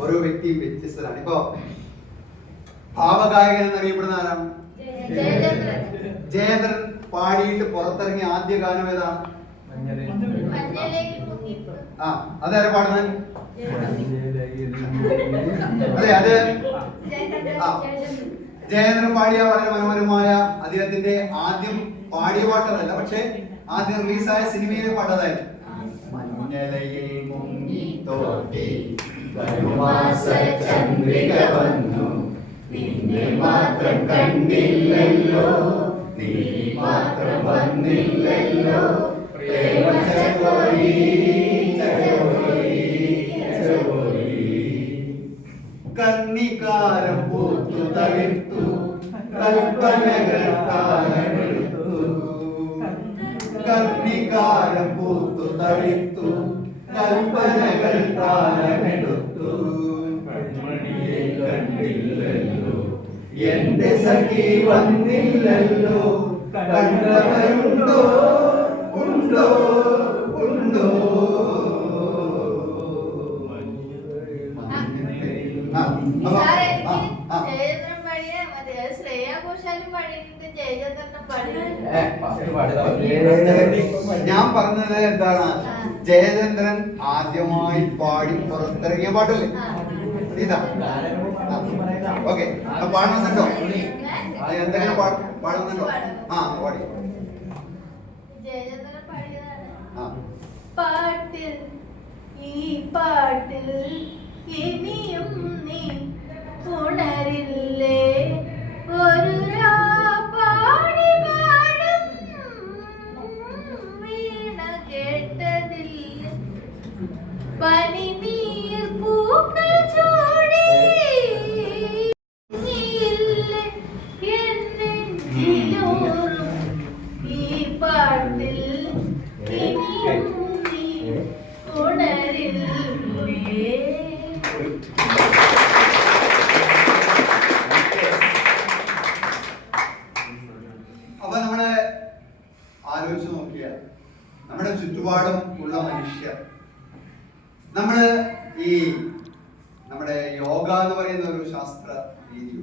ഓരോ വ്യക്തിയും വ്യത്യസ്തരാണ്. ഇപ്പൊ ഭാവഗായകൻ എന്നറിയപ്പെടുന്ന ആരാണ്? ജയചന്ദ്രൻ പാടിയിട്ട് പുറത്തിറങ്ങിയ ആദ്യ ഗാനം ഏതാണ്? അതാരാ പാടുന്നത്? അതെ, അത് ജയചന്ദ്രൻ പാടിയ വളരെ മനോഹരമായ അദ്ദേഹത്തിന്റെ ആദ്യം പാടിയ പാട്ടതല്ല, പക്ഷെ ആദ്യം റിലീസായ സിനിമയിലെ പാട്ടതായിരുന്നു. മഞ്ഞലയിൽ മുങ്ങി തോട്ടി ചന്ദ്രിക വന്നു, നിന്നെ മാത്രം കണ്ടില്ലല്ലോ, നീ മാത്രം വന്നില്ലല്ലോ, കന്നിക്കാരം പൂത്തു തളിർത്തു, കൽപ്പനകൾ താളമെടുത്തു, കന്നിക്കാരം പൂത്തു തളിർത്തു, കൽപ്പനകൾ താളമെടുത്തു, കൺമണിയെ കണ്ടില്ലല്ലോ, എന്റെ സഖി വന്നില്ലല്ലോ, കണ്ടവരുണ്ടോ ഉണ്ടോ ഉണ്ടോ. ഞാൻ പറഞ്ഞത് എന്താണ്? ജയചന്ദ്രൻ ആദ്യമായി പാടി പുറത്തിറങ്ങിയ പാട്ടല്ലേ ഇതാ. ഓക്കെ, പാടുന്നുണ്ടോ? എന്തെങ്കിലും പാടുന്നുണ്ടോ? പാടി. പാട്ടിൽ ഈ പാട്ടിൽ ഇനിയും നീ ഉണരില്ലേ, ഒരു പാടി പാടും വീണ കേട്ടതില്ല, പനി നീർ പൂക്കൾ ചൂടി എന്നെഞ്ചിലോറും ഈ പാട്ടിൽ ഇനിയും നീ ഉണരില്ലേ. അപ്പൊ നമ്മള് ആലോചിച്ച് നോക്കിയാൽ നമ്മുടെ ചുറ്റുപാടും ഉള്ള മനുഷ്യർ നമ്മള് ഈ നമ്മുടെ യോഗ എന്ന് പറയുന്ന ഒരു ശാസ്ത്ര രീതി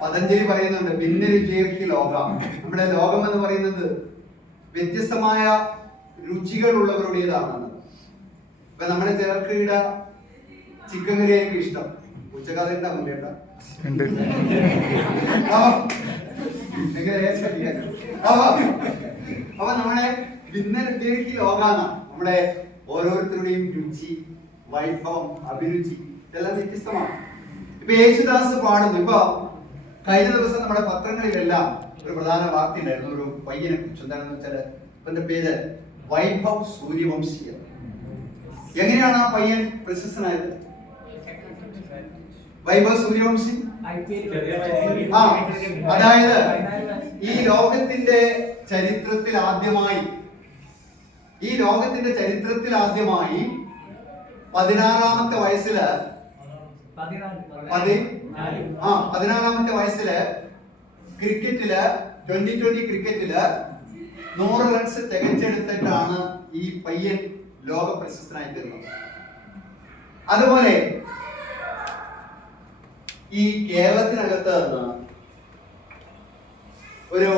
പതഞ്ജലി പറയുന്നുണ്ട് ഭിന്നരുചിർഹി ലോകം. നമ്മുടെ ലോകം എന്ന് പറയുന്നത് വ്യത്യസ്തമായ രുചികളുള്ളവരുടേതാണ്. ഇപ്പൊ നമ്മുടെ ചിലർക്ക് ഇവിടെ ചിക്കൻ കറി ആയിരിക്കും ഇഷ്ടം, ഉച്ചക്കറി ഉണ്ടാവില്ല. അപ്പൊ നമ്മുടെ ഭിന്നരുചിർഹി ലോകാണ്. നമ്മുടെ ഓരോരുത്തരുടെയും രുചി, വൈഭവം, അഭിരുചി ഇതെല്ലാം വ്യത്യസ്തമാണ്. ഇപ്പൊ യേശുദാസ് പാടുന്നു. ഇപ്പൊ കഴിഞ്ഞ ദിവസം നമ്മുടെ പത്രങ്ങളിലെല്ലാം ഒരു പ്രധാന വാർത്ത ഉണ്ടായിരുന്നു ഒരു പയ്യനെ കുറിച്ച്. എന്താണെന്ന് വെച്ചാല് ഇവന്റെ പേര് വൈഭവ് സൂര്യവംശി. എങ്ങനെയാണ് ആ പയ്യൻ പ്രശസ്തനായത്? വൈഭവ് സൂര്യവംശി അതായത് ഈ ലോകത്തിന്റെ ചരിത്രത്തിൽ ആദ്യമായി 16-ാമത്തെ വയസ്സില് 16-ാമത്തെ വയസ്സില് ക്രിക്കറ്റില് 2020 ക്രിക്കറ്റില് 100 റൺസ് തികച്ചെടുത്തിട്ടാണ് ഈ പയ്യൻ ലോക പ്രശസ്തനായി തീർന്നത്. അതുപോലെ ഈ കേരളത്തിനകത്ത് ഒരു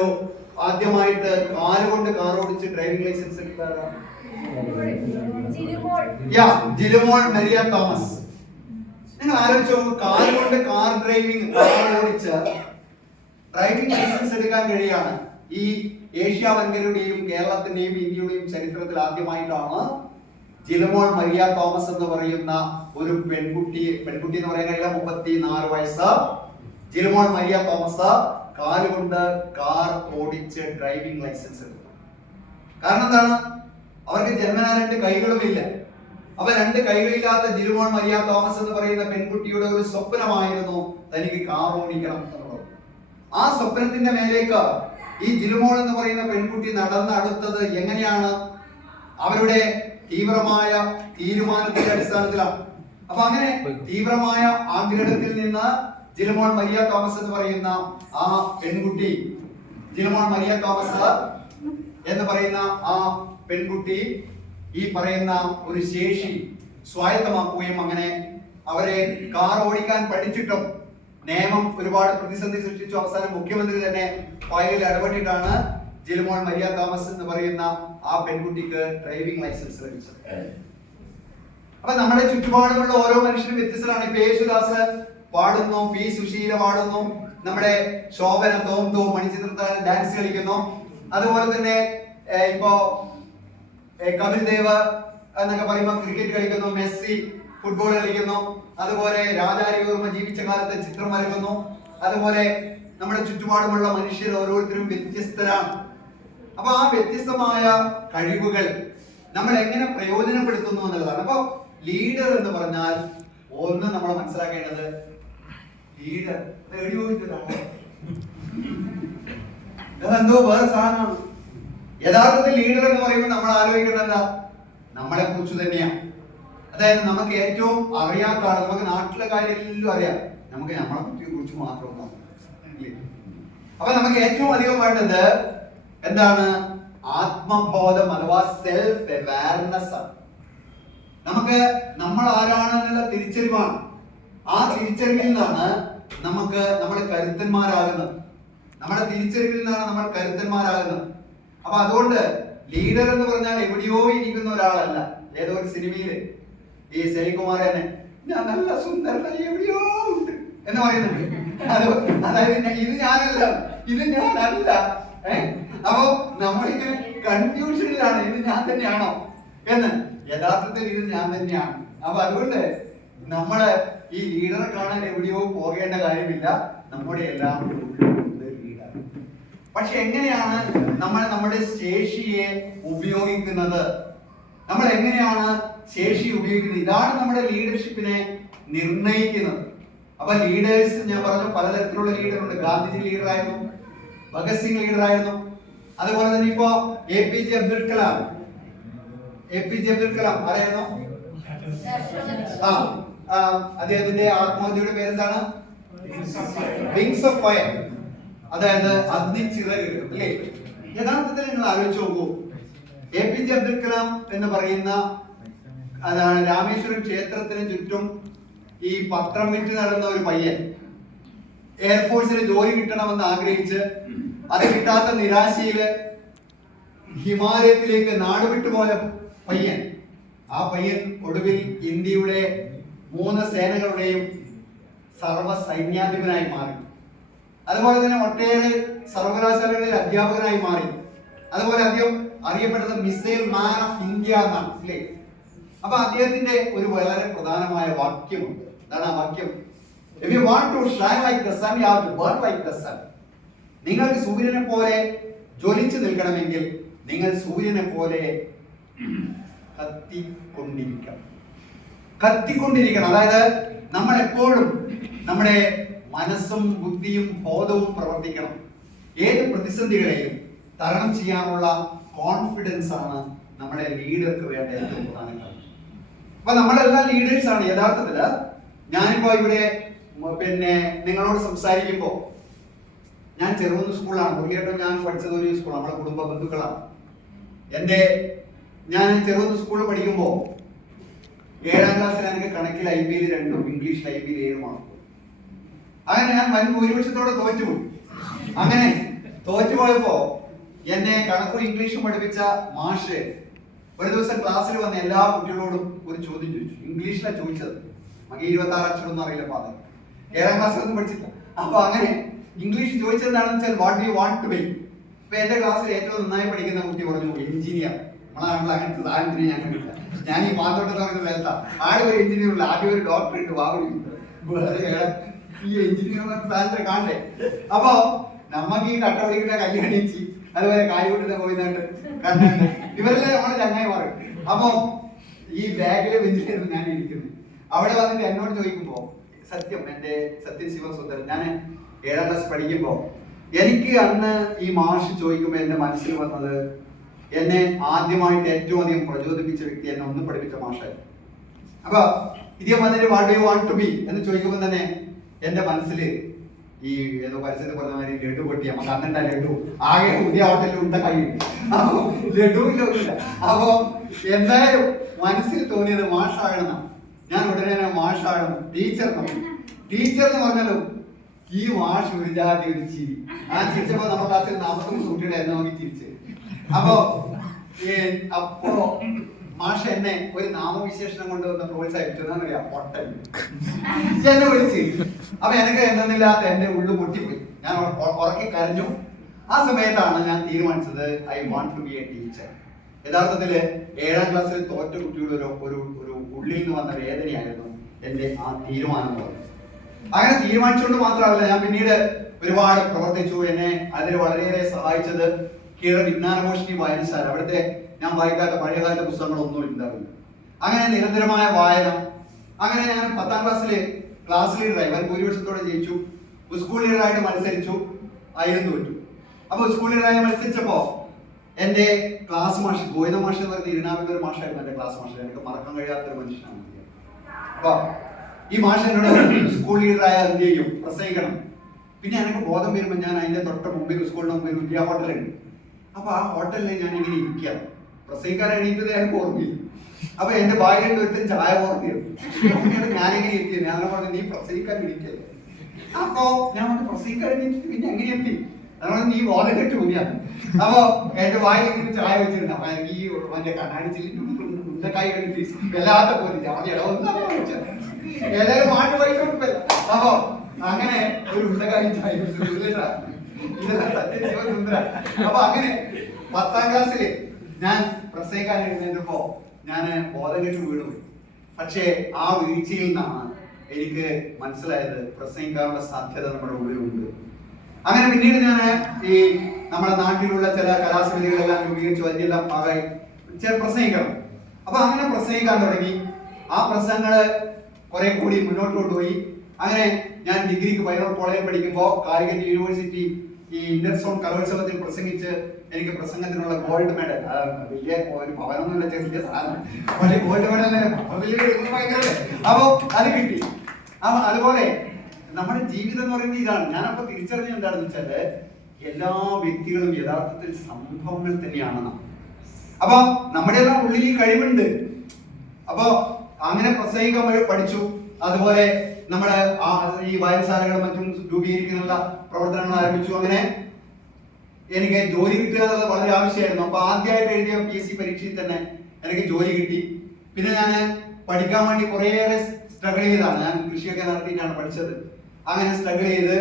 ആദ്യമായിട്ട് കാലുകൊണ്ട് കാർ ഓടിച്ച് ഡ്രൈവിംഗ് ലൈസൻസ് എടുത്തതാണ് ജിലുമോൾ മരിയ തോമസ്. നിങ്ങൾ ആലോചിച്ചോ, കാലുകൊണ്ട് കാർ ഓടിച്ച് ഡ്രൈവിംഗ് ലൈസൻസ് എടുക്കാൻ കഴിയാണ്. ഈ ഏഷ്യ വൻകരയുടെയും കേരളത്തിന്റെയും ഇന്ത്യയുടെയും ചരിത്രത്തിൽ ആദ്യമായിട്ടാണ് ജിലുമോൾ മരിയ തോമസ് എന്ന് പറയുന്ന ഒരു പെൺകുട്ടി എന്ന് പറയാൻ കഴിയില്ല, 34 വയസ്സ്, ജിലുമോൾ മരിയ തോമസ് കാലുകൊണ്ട് കാർ ഓടിച്ച് ഡ്രൈവിംഗ് ലൈസൻസ് എടുത്തു. കാരണം എന്താണ്? അവർക്ക് ജന്മനാ 2 കൈകളുമില്ല. അപ്പൊ 2 കൈകളില്ലാത്ത ജിലുമോൾ മരിയ തോമസ് എന്ന് പറയുന്ന പെൺകുട്ടിയുടെ ഒരു സ്വപ്നമായിരുന്നു തനിക്ക് കാർ ഓടിക്കണം എന്നുള്ളത്. ആ സ്വപ്നത്തിന്റെ മേലേക്ക് ഈ ജിലുമോൾ എന്ന് പറയുന്ന പെൺകുട്ടി നടന്നെടുത്തത് എങ്ങനെയാണ്? അവരുടെ തീവ്രമായ തീരുമാനത്തിന്റെ അടിസ്ഥാനത്തിലാണ്. അപ്പൊ അങ്ങനെ തീവ്രമായ ആഗ്രഹത്തിൽ നിന്ന് ജിലുമോൾ മരിയ തോമസ് എന്ന് പറയുന്ന ആ പെൺകുട്ടി, ജിലുമോൾ മരിയ തോമസ് എന്ന് പറയുന്ന ആ പെൺകുട്ടി ഈ പറയുന്ന ഒരു ശേഷി സ്വായത്തമാക്കുകയും അങ്ങനെ അവരെ കാർ ഓടിക്കാൻ പഠിച്ചിട്ടും നിയമം ഒരുപാട് പ്രതിസന്ധി സൃഷ്ടിച്ചു. അവസാനം മുഖ്യമന്ത്രി തന്നെ ഫയലിൽ ഇടപെട്ടിട്ടാണ് ജിലുമോൾ മരിയ തോമസ് എന്ന് പറയുന്ന ആ പെൺകുട്ടിക്ക് ഡ്രൈവിംഗ് ലൈസൻസ് ലഭിച്ചത്. അപ്പൊ നമ്മുടെ ചുറ്റുപാടുമുള്ള ഓരോ മനുഷ്യരും വ്യത്യസ്തരാണ്. ഇപ്പൊ യേശുദാസ് പാടുന്നു, പി സുശീല പാടുന്നു, നമ്മുടെ ശോഭന തോം മണിച്ചിത്രത്താഴ് ഡാൻസ് കളിക്കുന്നു. അതുപോലെ തന്നെ ഇപ്പോ കപിൽ ദേവ് എന്നൊക്കെ പറയുമ്പോൾ ക്രിക്കറ്റ് കളിക്കുന്നു, മെസ്സി ഫുട്ബോൾ കളിക്കുന്നു, അതുപോലെ രാജാരവിവർമ്മ ജീവിച്ച കാലത്ത് ചിത്രം വരയ്ക്കുന്നു. അതുപോലെ നമ്മുടെ ചുറ്റുപാടുമുള്ള മനുഷ്യർ ഓരോരുത്തരും വ്യത്യസ്തരാണ്. അപ്പൊ ആ വ്യത്യസ്തമായ കഴിവുകൾ നമ്മൾ എങ്ങനെ പ്രയോജനപ്പെടുത്തുന്നു എന്നുള്ളതാണ്. അപ്പൊ ലീഡർ എന്ന് പറഞ്ഞാൽ ഒന്ന് നമ്മൾ മനസ്സിലാക്കേണ്ടത്, ലീഡർ അതെന്തോ വേറെ സാധനമാണ്. യഥാർത്ഥത്തിൽ ലീഡർ എന്ന് പറയുമ്പോൾ നമ്മൾ ആലോചിക്കേണ്ടത് നമ്മളെ കുറിച്ച് തന്നെയാണ്. അതായത് നമുക്ക് ഏറ്റവും അറിയാത്ത ആൾ, നമുക്ക് നാട്ടിലെ കാര്യമെല്ലാം അറിയാം, നമുക്ക് നമ്മളെ കുറിച്ച് മാത്രം. അപ്പൊ നമുക്ക് ഏറ്റവും അധികം വേണ്ടത് എന്താണ്? ആത്മബോധം അഥവാ സെൽഫ് അവയർനെസ് ആണ്. നമുക്ക് നമ്മൾ ആരാണെന്നുള്ള തിരിച്ചറിവാണ്. ആ തിരിച്ചറിവിൽ നിന്നാണ് നമ്മൾ കരുത്തന്മാരാകുന്നത്. നമ്മുടെ തിരിച്ചറിവിൽ നിന്നാണ് നമ്മൾ കരുത്തന്മാരാകുന്നത്. അപ്പൊ അതുകൊണ്ട് ലീഡർ എന്ന് പറഞ്ഞാൽ എവിടെയോ ഇരിക്കുന്ന ഒരാളല്ല. ഏതോ ഒരു സിനിമയില് ഈ സലികുമാർ തന്നെ ഞാൻ നല്ല സുന്ദരനായി എവിടെയോ ഉണ്ട് എന്ന് പറയുന്നുണ്ട്. അതായത് ഇത് ഞാനല്ല. അപ്പൊ നമ്മളിങ്ങനെ കൺഫ്യൂഷനിലാണ്, ഇത് ഞാൻ തന്നെയാണോ എന്ന്. യഥാർത്ഥത്തിൽ ഇത് ഞാൻ തന്നെയാണ്. അപ്പൊ അതുകൊണ്ട് നമ്മള് ഈ ലീഡറെ കാണാൻ എവിടെയോ പോകേണ്ട കാര്യമില്ല. നമ്മുടെ എല്ലാം ലീഡർ. പക്ഷെ എങ്ങനെയാണ് നമ്മൾ നമ്മുടെ ശേഷിയെ ഉപയോഗിക്കുന്നത്? നമ്മൾ എങ്ങനെയാണ് ശേഷി ഉപയോഗിക്കുന്നത്? ഇതാണ് നമ്മുടെ ലീഡർഷിപ്പിനെ നിർണയിക്കുന്നത്. അപ്പൊ ലീഡേഴ്സ് ഞാൻ പറഞ്ഞു, പലതരത്തിലുള്ള ലീഡറുണ്ട്. ഗാന്ധിജി ലീഡറായിരുന്നു, ഭഗത് സിംഗ് ലീഡറായിരുന്നു. അതുപോലെ തന്നെ ഇപ്പോ APJ അബ്ദുൽ കലാം അറിയാമോ? അദ്ദേഹത്തിന്റെ ആത്മഹത്യയുടെ പേരെന്താണ്? വിങ്സ് ഓഫ് ഫയർ, അതായത് അഗ്നിച്ചിറകുകൾ അല്ലേ? യഥാർത്ഥത്തിൽ നിങ്ങൾ ആലോചിച്ച് നോക്കൂ, APJ അബ്ദുൽ കലാം എന്ന് പറയുന്ന അതാണ് രാമേശ്വരം ക്ഷേത്രത്തിന് ചുറ്റും ഈ പത്രം വിറ്റ് നടന്ന ഒരു പയ്യൻ എയർഫോഴ്സിൽ ജോലി കിട്ടണമെന്ന് ആഗ്രഹിച്ച് അത് കിട്ടാത്ത നിരാശയില് ഹിമാലയത്തിലേക്ക് നാടുവിട്ടുപോയ പയ്യൻ. ആ പയ്യൻ ഒടുവിൽ ഇന്ത്യയുടെ 3 സേനകളുടെയും സർവ്വ സൈന്യാധിപനായി മാറി. അതുപോലെ തന്നെ ഒട്ടേറെ സർവകലാശാലകളിൽ അധ്യാപകനായി മാറി. അതുപോലെ അദ്ദേഹം അറിയപ്പെട്ടത് മിസൈൽ മാൻ ഓഫ് ഇന്ത്യ എന്നാണ് അല്ലേ. അപ്പൊ അദ്ദേഹത്തിന്റെ ഒരു വളരെ പ്രധാനമായ വാക്യമുണ്ട്. എന്താണ് ആ വാക്യം? If you want to shine like the sun, you have to burn like the sun. നിങ്ങൾക്ക് സൂര്യനെ പോലെ ജ്വലിച്ചു നിൽക്കണമെങ്കിൽ നിങ്ങൾ സൂര്യനെ പോലെ കത്തിക്കൊണ്ടിരിക്കണം. അതായത് നമ്മൾ എപ്പോഴും നമ്മുടെ മനസ്സും ബുദ്ധിയും ബോധവും പ്രവർത്തിക്കണം. ഏത് പ്രതിസന്ധികളെയും തരണം ചെയ്യാനുള്ള കോൺഫിഡൻസ് ആണ് നമ്മുടെ ലീഡർക്ക് വേണ്ട ഏറ്റവും പ്രധാന കാര്യം. അപ്പൊ നമ്മളെല്ലാം ലീഡേഴ്സ് ആണ് യഥാർത്ഥത്തില്. ഞാനിപ്പോ ഇവിടെ നിങ്ങളോട് സംസാരിക്കുമ്പോ ഞാൻ ചെറുകുന്ന് സ്കൂളാണ്, മുരളിയേട്ടൻ ഞാൻ പഠിച്ചത് ഒരു സ്കൂൾ, നമ്മുടെ കുടുംബ ബന്ധുക്കളാണ്. ഞാൻ ചെറുകുന്ന് സ്കൂളിൽ പഠിക്കുമ്പോൾ 7ാം ക്ലാസ്സിൽ എനിക്ക് കണക്കിൽ IB 2, ഇംഗ്ലീഷിൽ IB 7 മാർക്ക്. അങ്ങനെ ഞാൻ വൻ ഭൂരിപക്ഷത്തോടെ തോറ്റുപോയി. അങ്ങനെ തോറ്റുപോയപ്പോ എന്നെ കണക്കും ഇംഗ്ലീഷും പഠിപ്പിച്ച മാഷ് ഒരു ദിവസം ക്ലാസ്സിൽ വന്ന എല്ലാ കുട്ടികളോടും ഒരു ചോദ്യം ചോദിച്ചു. ഇംഗ്ലീഷിലാണ് ചോദിച്ചത്. നമുക്ക് 26 അക്ഷരമൊന്നും അറിയില്ല. പാത 7ാം ക്ലാസ്സിലൊന്നും പഠിച്ചില്ല. അപ്പൊ അങ്ങനെ ഇംഗ്ലീഷ് ചോദിച്ചതെന്താണെന്ന് വെച്ചാൽ what do you want to be. ഇപ്പൊ എന്റെ ക്ലാസ്സിൽ ഏറ്റവും നന്നായി പഠിക്കുന്ന കുട്ടി പറഞ്ഞു എഞ്ചിനീയർ. നമ്മളെ നാട്ടിൽ അങ്ങനത്തെ സാധനത്തിന് ഞാൻ കണ്ടില്ല. ഞാൻ ഈ പാത്തോട്ടത്ത് പറയുന്ന സ്ഥലത്താ. ആദ്യം ഒരു എഞ്ചിനീയർ ഉള്ള, ആദ്യം ഒരു ഡോക്ടർ ഉണ്ട്, വാവി ഈ എഞ്ചിനീയർ സാധനത്തെ കാണണ്ടേ. അപ്പൊ നമ്മക്ക് ഈ കട്ടവടിക്കുന്ന കല്യാണിച്ചി അതുപോലെ കാര്യകൂട്ടിന്റെ പോയിന്നാണ്ട് കണ്ടുണ്ട് ഇവരെല്ലാം നമ്മളെ ചങ്ങായി മാറും. അപ്പൊ ഈ ബാഗിലെ ബെഞ്ചിലായിരുന്നു ഞാൻ ഇരിക്കുന്നത്. അവിടെ വന്നിട്ട് എന്നോട് ചോദിക്കുമ്പോ സത്യം ശിവസുന്ദരൻ, ഞാൻ 7ാം ക്ലാസ് പഠിക്കുമ്പോ എനിക്ക് അന്ന് ഈ മാഷ് ചോദിക്കുമ്പോ എന്റെ മനസ്സിൽ വന്നത്, എന്നെ ആദ്യമായിട്ട് ഏറ്റവും അധികം പ്രചോദിപ്പിച്ച വ്യക്തി എന്നെ ഒന്ന് പഠിപ്പിച്ച മാഷായിരുന്നു. അപ്പൊ ഇദ്ദേഹം വന്നിട്ട് what do you want to be എന്ന് ചോദിക്കുമ്പോൾ തന്നെ എന്റെ മനസ്സിൽ ഈ ഏതോ പരിസരത്ത് പറഞ്ഞ മാതിരി ലഡു പൊട്ടി, നമുക്ക് അന്നെന്താ ലഡു ആകെ പുതിയ ഹോട്ടലിൽ ഉണ്ട കൈ, അപ്പൊ ലഡുവില്ല. അപ്പൊ എന്തായാലും മനസ്സിൽ തോന്നിയത് മാഷാകണം. ഞാൻ ഉടനെ മാഷാകണം, ടീച്ചർ എന്ന് പറഞ്ഞാലും ഈ മാഷ് ഒരു ജാതി ഒരു ചിരി. ആ ചിരിച്ചപ്പോ നമ്മുടെ ക്ലാസ്സിൽ 43 കുട്ടിയുടെ എന്നെ നോക്കി ചിരിച്ച്. അപ്പോ മാഷ് എന്നെ ഒരു നാമവിശേഷണം കൊണ്ടുവന്ന് പ്രോത്സാഹിപ്പിച്ചു. എന്താണെന്നറിയാം? പൊട്ടൻ. എന്നെ വിളിച്ച്. അപ്പൊ എനിക്ക് എന്തെന്നില്ലാത്ത എന്റെ ഉള്ളു പൊട്ടിപ്പോയി. ഞാൻ ഉറക്കി കരഞ്ഞു. ആ സമയത്താണ് ഞാൻ തീരുമാനിച്ചത് I want to be a teacher. യഥാർത്ഥത്തില് 7ാം ക്ലാസ്സിൽ തോറ്റ കുട്ടികളുടെ ഒരു ഉള്ളിൽ നിന്ന് വന്ന വേദനയായിരുന്നു എന്റെ ആ തീരുമാനം എന്ന് പറയുന്നത്. അങ്ങനെ തീരുമാനിച്ചുകൊണ്ട് മാത്രമല്ല, ഞാൻ പിന്നീട് ഒരുപാട് പ്രവർത്തിച്ചു. എന്നെ അതിൽ വളരെയേറെ സഹായിച്ചത് കേരള വിജ്ഞാനമോഷിനി വായനശാല. അവിടുത്തെ ഞാൻ വായിക്കാത്ത പഴയകാലത്തെ പുസ്തകങ്ങളൊന്നും ഉണ്ടാവില്ല. അങ്ങനെ നിരന്തരമായ വായന. അങ്ങനെ ഞാൻ 10ാം ക്ലാസ്സില് ക്ലാസ് ലീഡറായി, വൻ ഭൂരിപക്ഷത്തോടെ ജയിച്ചു. സ്കൂൾ ലീഡറായിട്ട് മത്സരിച്ചു, അതിലും തോറ്റു. അപ്പൊ സ്കൂൾ ലീഡറായി മത്സരിച്ചപ്പോ എന്റെ ക്ലാസ് മാഷ് ഗോവിന്ദ മാഷ് എന്ന് പറയുന്ന ഇരുനാവിന്റെ ഒരു മാഷായിരുന്നു എന്റെ ക്ലാസ് മാഷ്. എനിക്ക് മറക്കാൻ കഴിയാത്തൊരു മനുഷ്യനാണ്. അപ്പൊ ഈ മാഷ് എന്നോട് സ്കൂൾ ലീഡറായ എന്ത് ചെയ്യും, പ്രസംഗിക്കണം. പിന്നെ എനിക്ക് ബോധം വരുമ്പോൾ ഞാൻ അതിന്റെ തൊട്ട് മുമ്പിൽ സ്കൂളിന് മുമ്പിൽ വിദ്യാ ഹോട്ടലുണ്ട്. അപ്പൊ ആ ഹോട്ടലിൽ ഞാൻ ഇങ്ങനെ ഇരിക്കുകയാണ്. പ്രസംഗിക്കാൻ എണീറ്റത് എനിക്ക് ഓർമ്മയില്ല. അപ്പൊ എന്റെ ഭാര്യയുടെ ഒരുത്തൻ ചായ ഓർമ്മയായിരുന്നു. ഞാനിങ്ങനെ എത്തിയത്. ഞാൻ പറഞ്ഞു നീ പ്രസംഗിക്കാൻ ഇരിക്കല്ലേ. അപ്പൊ ഞാൻ പ്രസംഗിക്കാൻ എണീറ്റിട്ട് പിന്നെ എങ്ങനെ എത്തി? അതുകൊണ്ട് നീ ബോധം കെട്ട് പോയാണ്. അപ്പൊ എന്റെ വായിൽ ഇങ്ങനെ ചായ വെച്ചിട്ടുണ്ട്. അപ്പൊ എനിക്ക് ഈ മറ്റേ കണ്ണാടി ഉണ്ടക്കായി കണ്ടിട്ട് വല്ലാത്ത പോലെ ഏതായാലും മാട്ട് പോയിക്കൊണ്ടില്ല. അപ്പൊ അങ്ങനെ ഒരു ഉണ്ടക്കായി ചായ ഇതെല്ലാം സത്യം ശിവസുന്ദര. അപ്പൊ അങ്ങനെ 10ാം ക്ലാസ്സില് ഞാൻ പ്രസംഗിക്കാൻ എഴുന്നേറ്റപ്പോ ഞാൻ ബോധം കെട്ട് വീണുപോയി. പക്ഷേ ആ വീഴ്ചയിൽ നിന്നാണ് എനിക്ക് മനസ്സിലായത് പ്രസംഗിക്കാനുള്ള സാധ്യത നമ്മുടെ ഉള്ളിലുണ്ട്. അങ്ങനെ പിന്നീട് ഞാൻ ഈ നമ്മുടെ നാട്ടിലുള്ള ചില കലാസമിതികളെല്ലാം രൂപീകരിച്ചു. അതിനെല്ലാം ഭാഗമായി പ്രസംഗിക്കണം. അപ്പൊ അങ്ങനെ പ്രസംഗിക്കാൻ തുടങ്ങി. ആ പ്രസംഗങ്ങള് കുറെ കൂടി മുന്നോട്ട് കൊണ്ടുപോയി. അങ്ങനെ ഞാൻ ഡിഗ്രിക്ക് പയ്യന്നൂർ കോളേജിൽ പഠിക്കുമ്പോൾ കാലിക്കറ്റ് യൂണിവേഴ്സിറ്റി ഈ ഇന്റർസോൺ കലോത്സവത്തിൽ പ്രസംഗിച്ച് എനിക്ക് പ്രസംഗത്തിനുള്ള ഗോൾഡ് മെഡൽ, വലിയ ഒരു ഭവനമൊന്നുമില്ല, ചെറിയ സാധനം, പക്ഷേ ഗോൾഡ് മെഡൽ ഭയങ്കര. അപ്പൊ അത് കിട്ടി. അപ്പൊ അതുപോലെ നമ്മുടെ ജീവിതം എന്ന് പറയുന്നത് ഇതാണ്. ഞാനപ്പോ തിരിച്ചറിഞ്ഞ എന്താണെന്ന് വെച്ചാല് എല്ലാ വ്യക്തികളും യഥാർത്ഥത്തിൽ സംഭവങ്ങൾ തന്നെയാണ് നാം. അപ്പൊ നമ്മുടെ എല്ലാം ഉള്ളിൽ ഈ കഴിവുണ്ട്. അപ്പോ അങ്ങനെ പ്രസംഗിക്കാൻ പഠിച്ചു. അതുപോലെ നമ്മുടെ ഈ വായനശാലകളും മറ്റും രൂപീകരിക്കാനുള്ള പ്രവർത്തനങ്ങൾ ആരംഭിച്ചു. അങ്ങനെ എനിക്ക് ജോലി കിട്ടുക എന്നുള്ളത് വളരെ ആവശ്യമായിരുന്നു. അപ്പൊ ആദ്യമായിട്ട് എഴുതിയ PSC പരീക്ഷയിൽ തന്നെ എനിക്ക് ജോലി കിട്ടി. പിന്നെ ഞാൻ പഠിക്കാൻ വേണ്ടി കുറേയേറെ സ്ട്രഗിൾ ചെയ്താണ്. ഞാൻ കൃഷിയൊക്കെ നടത്തിയിട്ടാണ് പഠിച്ചത്. അങ്ങനെ സ്ട്രഗിൾ ചെയ്ത്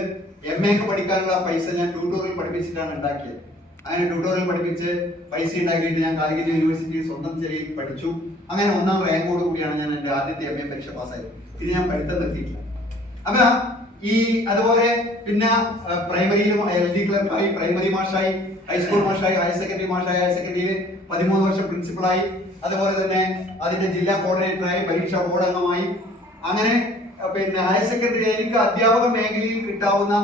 MA ഒക്കെ പഠിക്കാനുള്ള പൈസ ഞാൻ ട്യൂട്ടോറിയൽ പഠിപ്പിച്ചിട്ടാണ് ഉണ്ടാക്കിയത്. അങ്ങനെ ട്യൂട്ടോറിയൽ പഠിപ്പിച്ച് പൈസ ഉണ്ടാക്കിയിട്ട് ഞാൻ കാലിക്കറ്റ് യൂണിവേഴ്സിറ്റിയിൽ സ്വന്തം ചെറിയ പഠിച്ചു. അങ്ങനെ 1ാം റാങ്കോട് കൂടിയാണ് ഞാൻ എൻ്റെ ആദ്യത്തെ MA പരീക്ഷ പാസ്സായത്. പിന്നെ ഞാൻ പഠിത്തം നിർത്തിയിട്ടില്ല. അപ്പൊ അതുപോലെ പിന്നെ പ്രൈമറിയിലും LD ക്ലർക്കായി, പ്രൈമറി മാഷായി, ഹൈസ്കൂൾ മാഷായി, ഹയർ സെക്കൻഡറി മാഷായി, ഹയർ സെക്കൻഡറിയിൽ 13 വർഷം പ്രിൻസിപ്പളായി, അതുപോലെ തന്നെ അതിന്റെ ജില്ലാ കോർഡിനേറ്ററായി, പരീക്ഷാ ബോർഡ് അംഗമായി. അങ്ങനെ പിന്നെ ഹയർ സെക്കൻഡറി എനിക്ക് അധ്യാപക മേഖലയിൽ കിട്ടാവുന്ന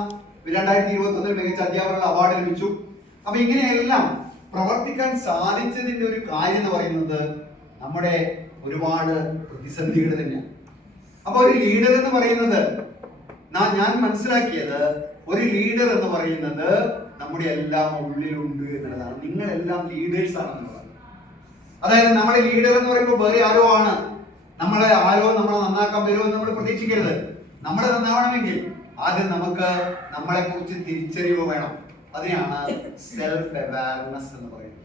2021 മികച്ച അധ്യാപകരുടെ അവാർഡ് ലഭിച്ചു. അപ്പൊ ഇങ്ങനെയെല്ലാം പ്രവർത്തിക്കാൻ സാധിച്ചതിന്റെ ഒരു കാര്യം എന്ന് പറയുന്നത് നമ്മുടെ ഒരുപാട് പ്രതിസന്ധികൾ തന്നെയാണ്. അപ്പൊ ഒരു ലീഡർ എന്ന് പറയുന്നത് ഞാൻ മനസ്സിലാക്കിയത്, ഒരു ലീഡർ എന്ന് പറയുന്നത് നമ്മുടെ എല്ലാം ഉള്ളിലുണ്ട് എന്നുള്ളതാണ്. നിങ്ങളെല്ലാം ലീഡേഴ്സ് ആണെന്നുള്ളത്. അതായത് നമ്മളെ ലീഡർ എന്ന് പറയുമ്പോൾ വേറെ ആരോ ആണ്. നമ്മളെ നന്നാക്കാൻ വരുമെന്ന് നമ്മൾ പ്രതീക്ഷിക്കരുത്. നമ്മൾ നന്നാവണമെങ്കിൽ ആദ്യം നമുക്ക് നമ്മളെ കുറിച്ച് തിരിച്ചറിവ് വേണം. അതിനാണ് സെൽഫ് അവയർനെസ് എന്ന് പറയുന്നത്.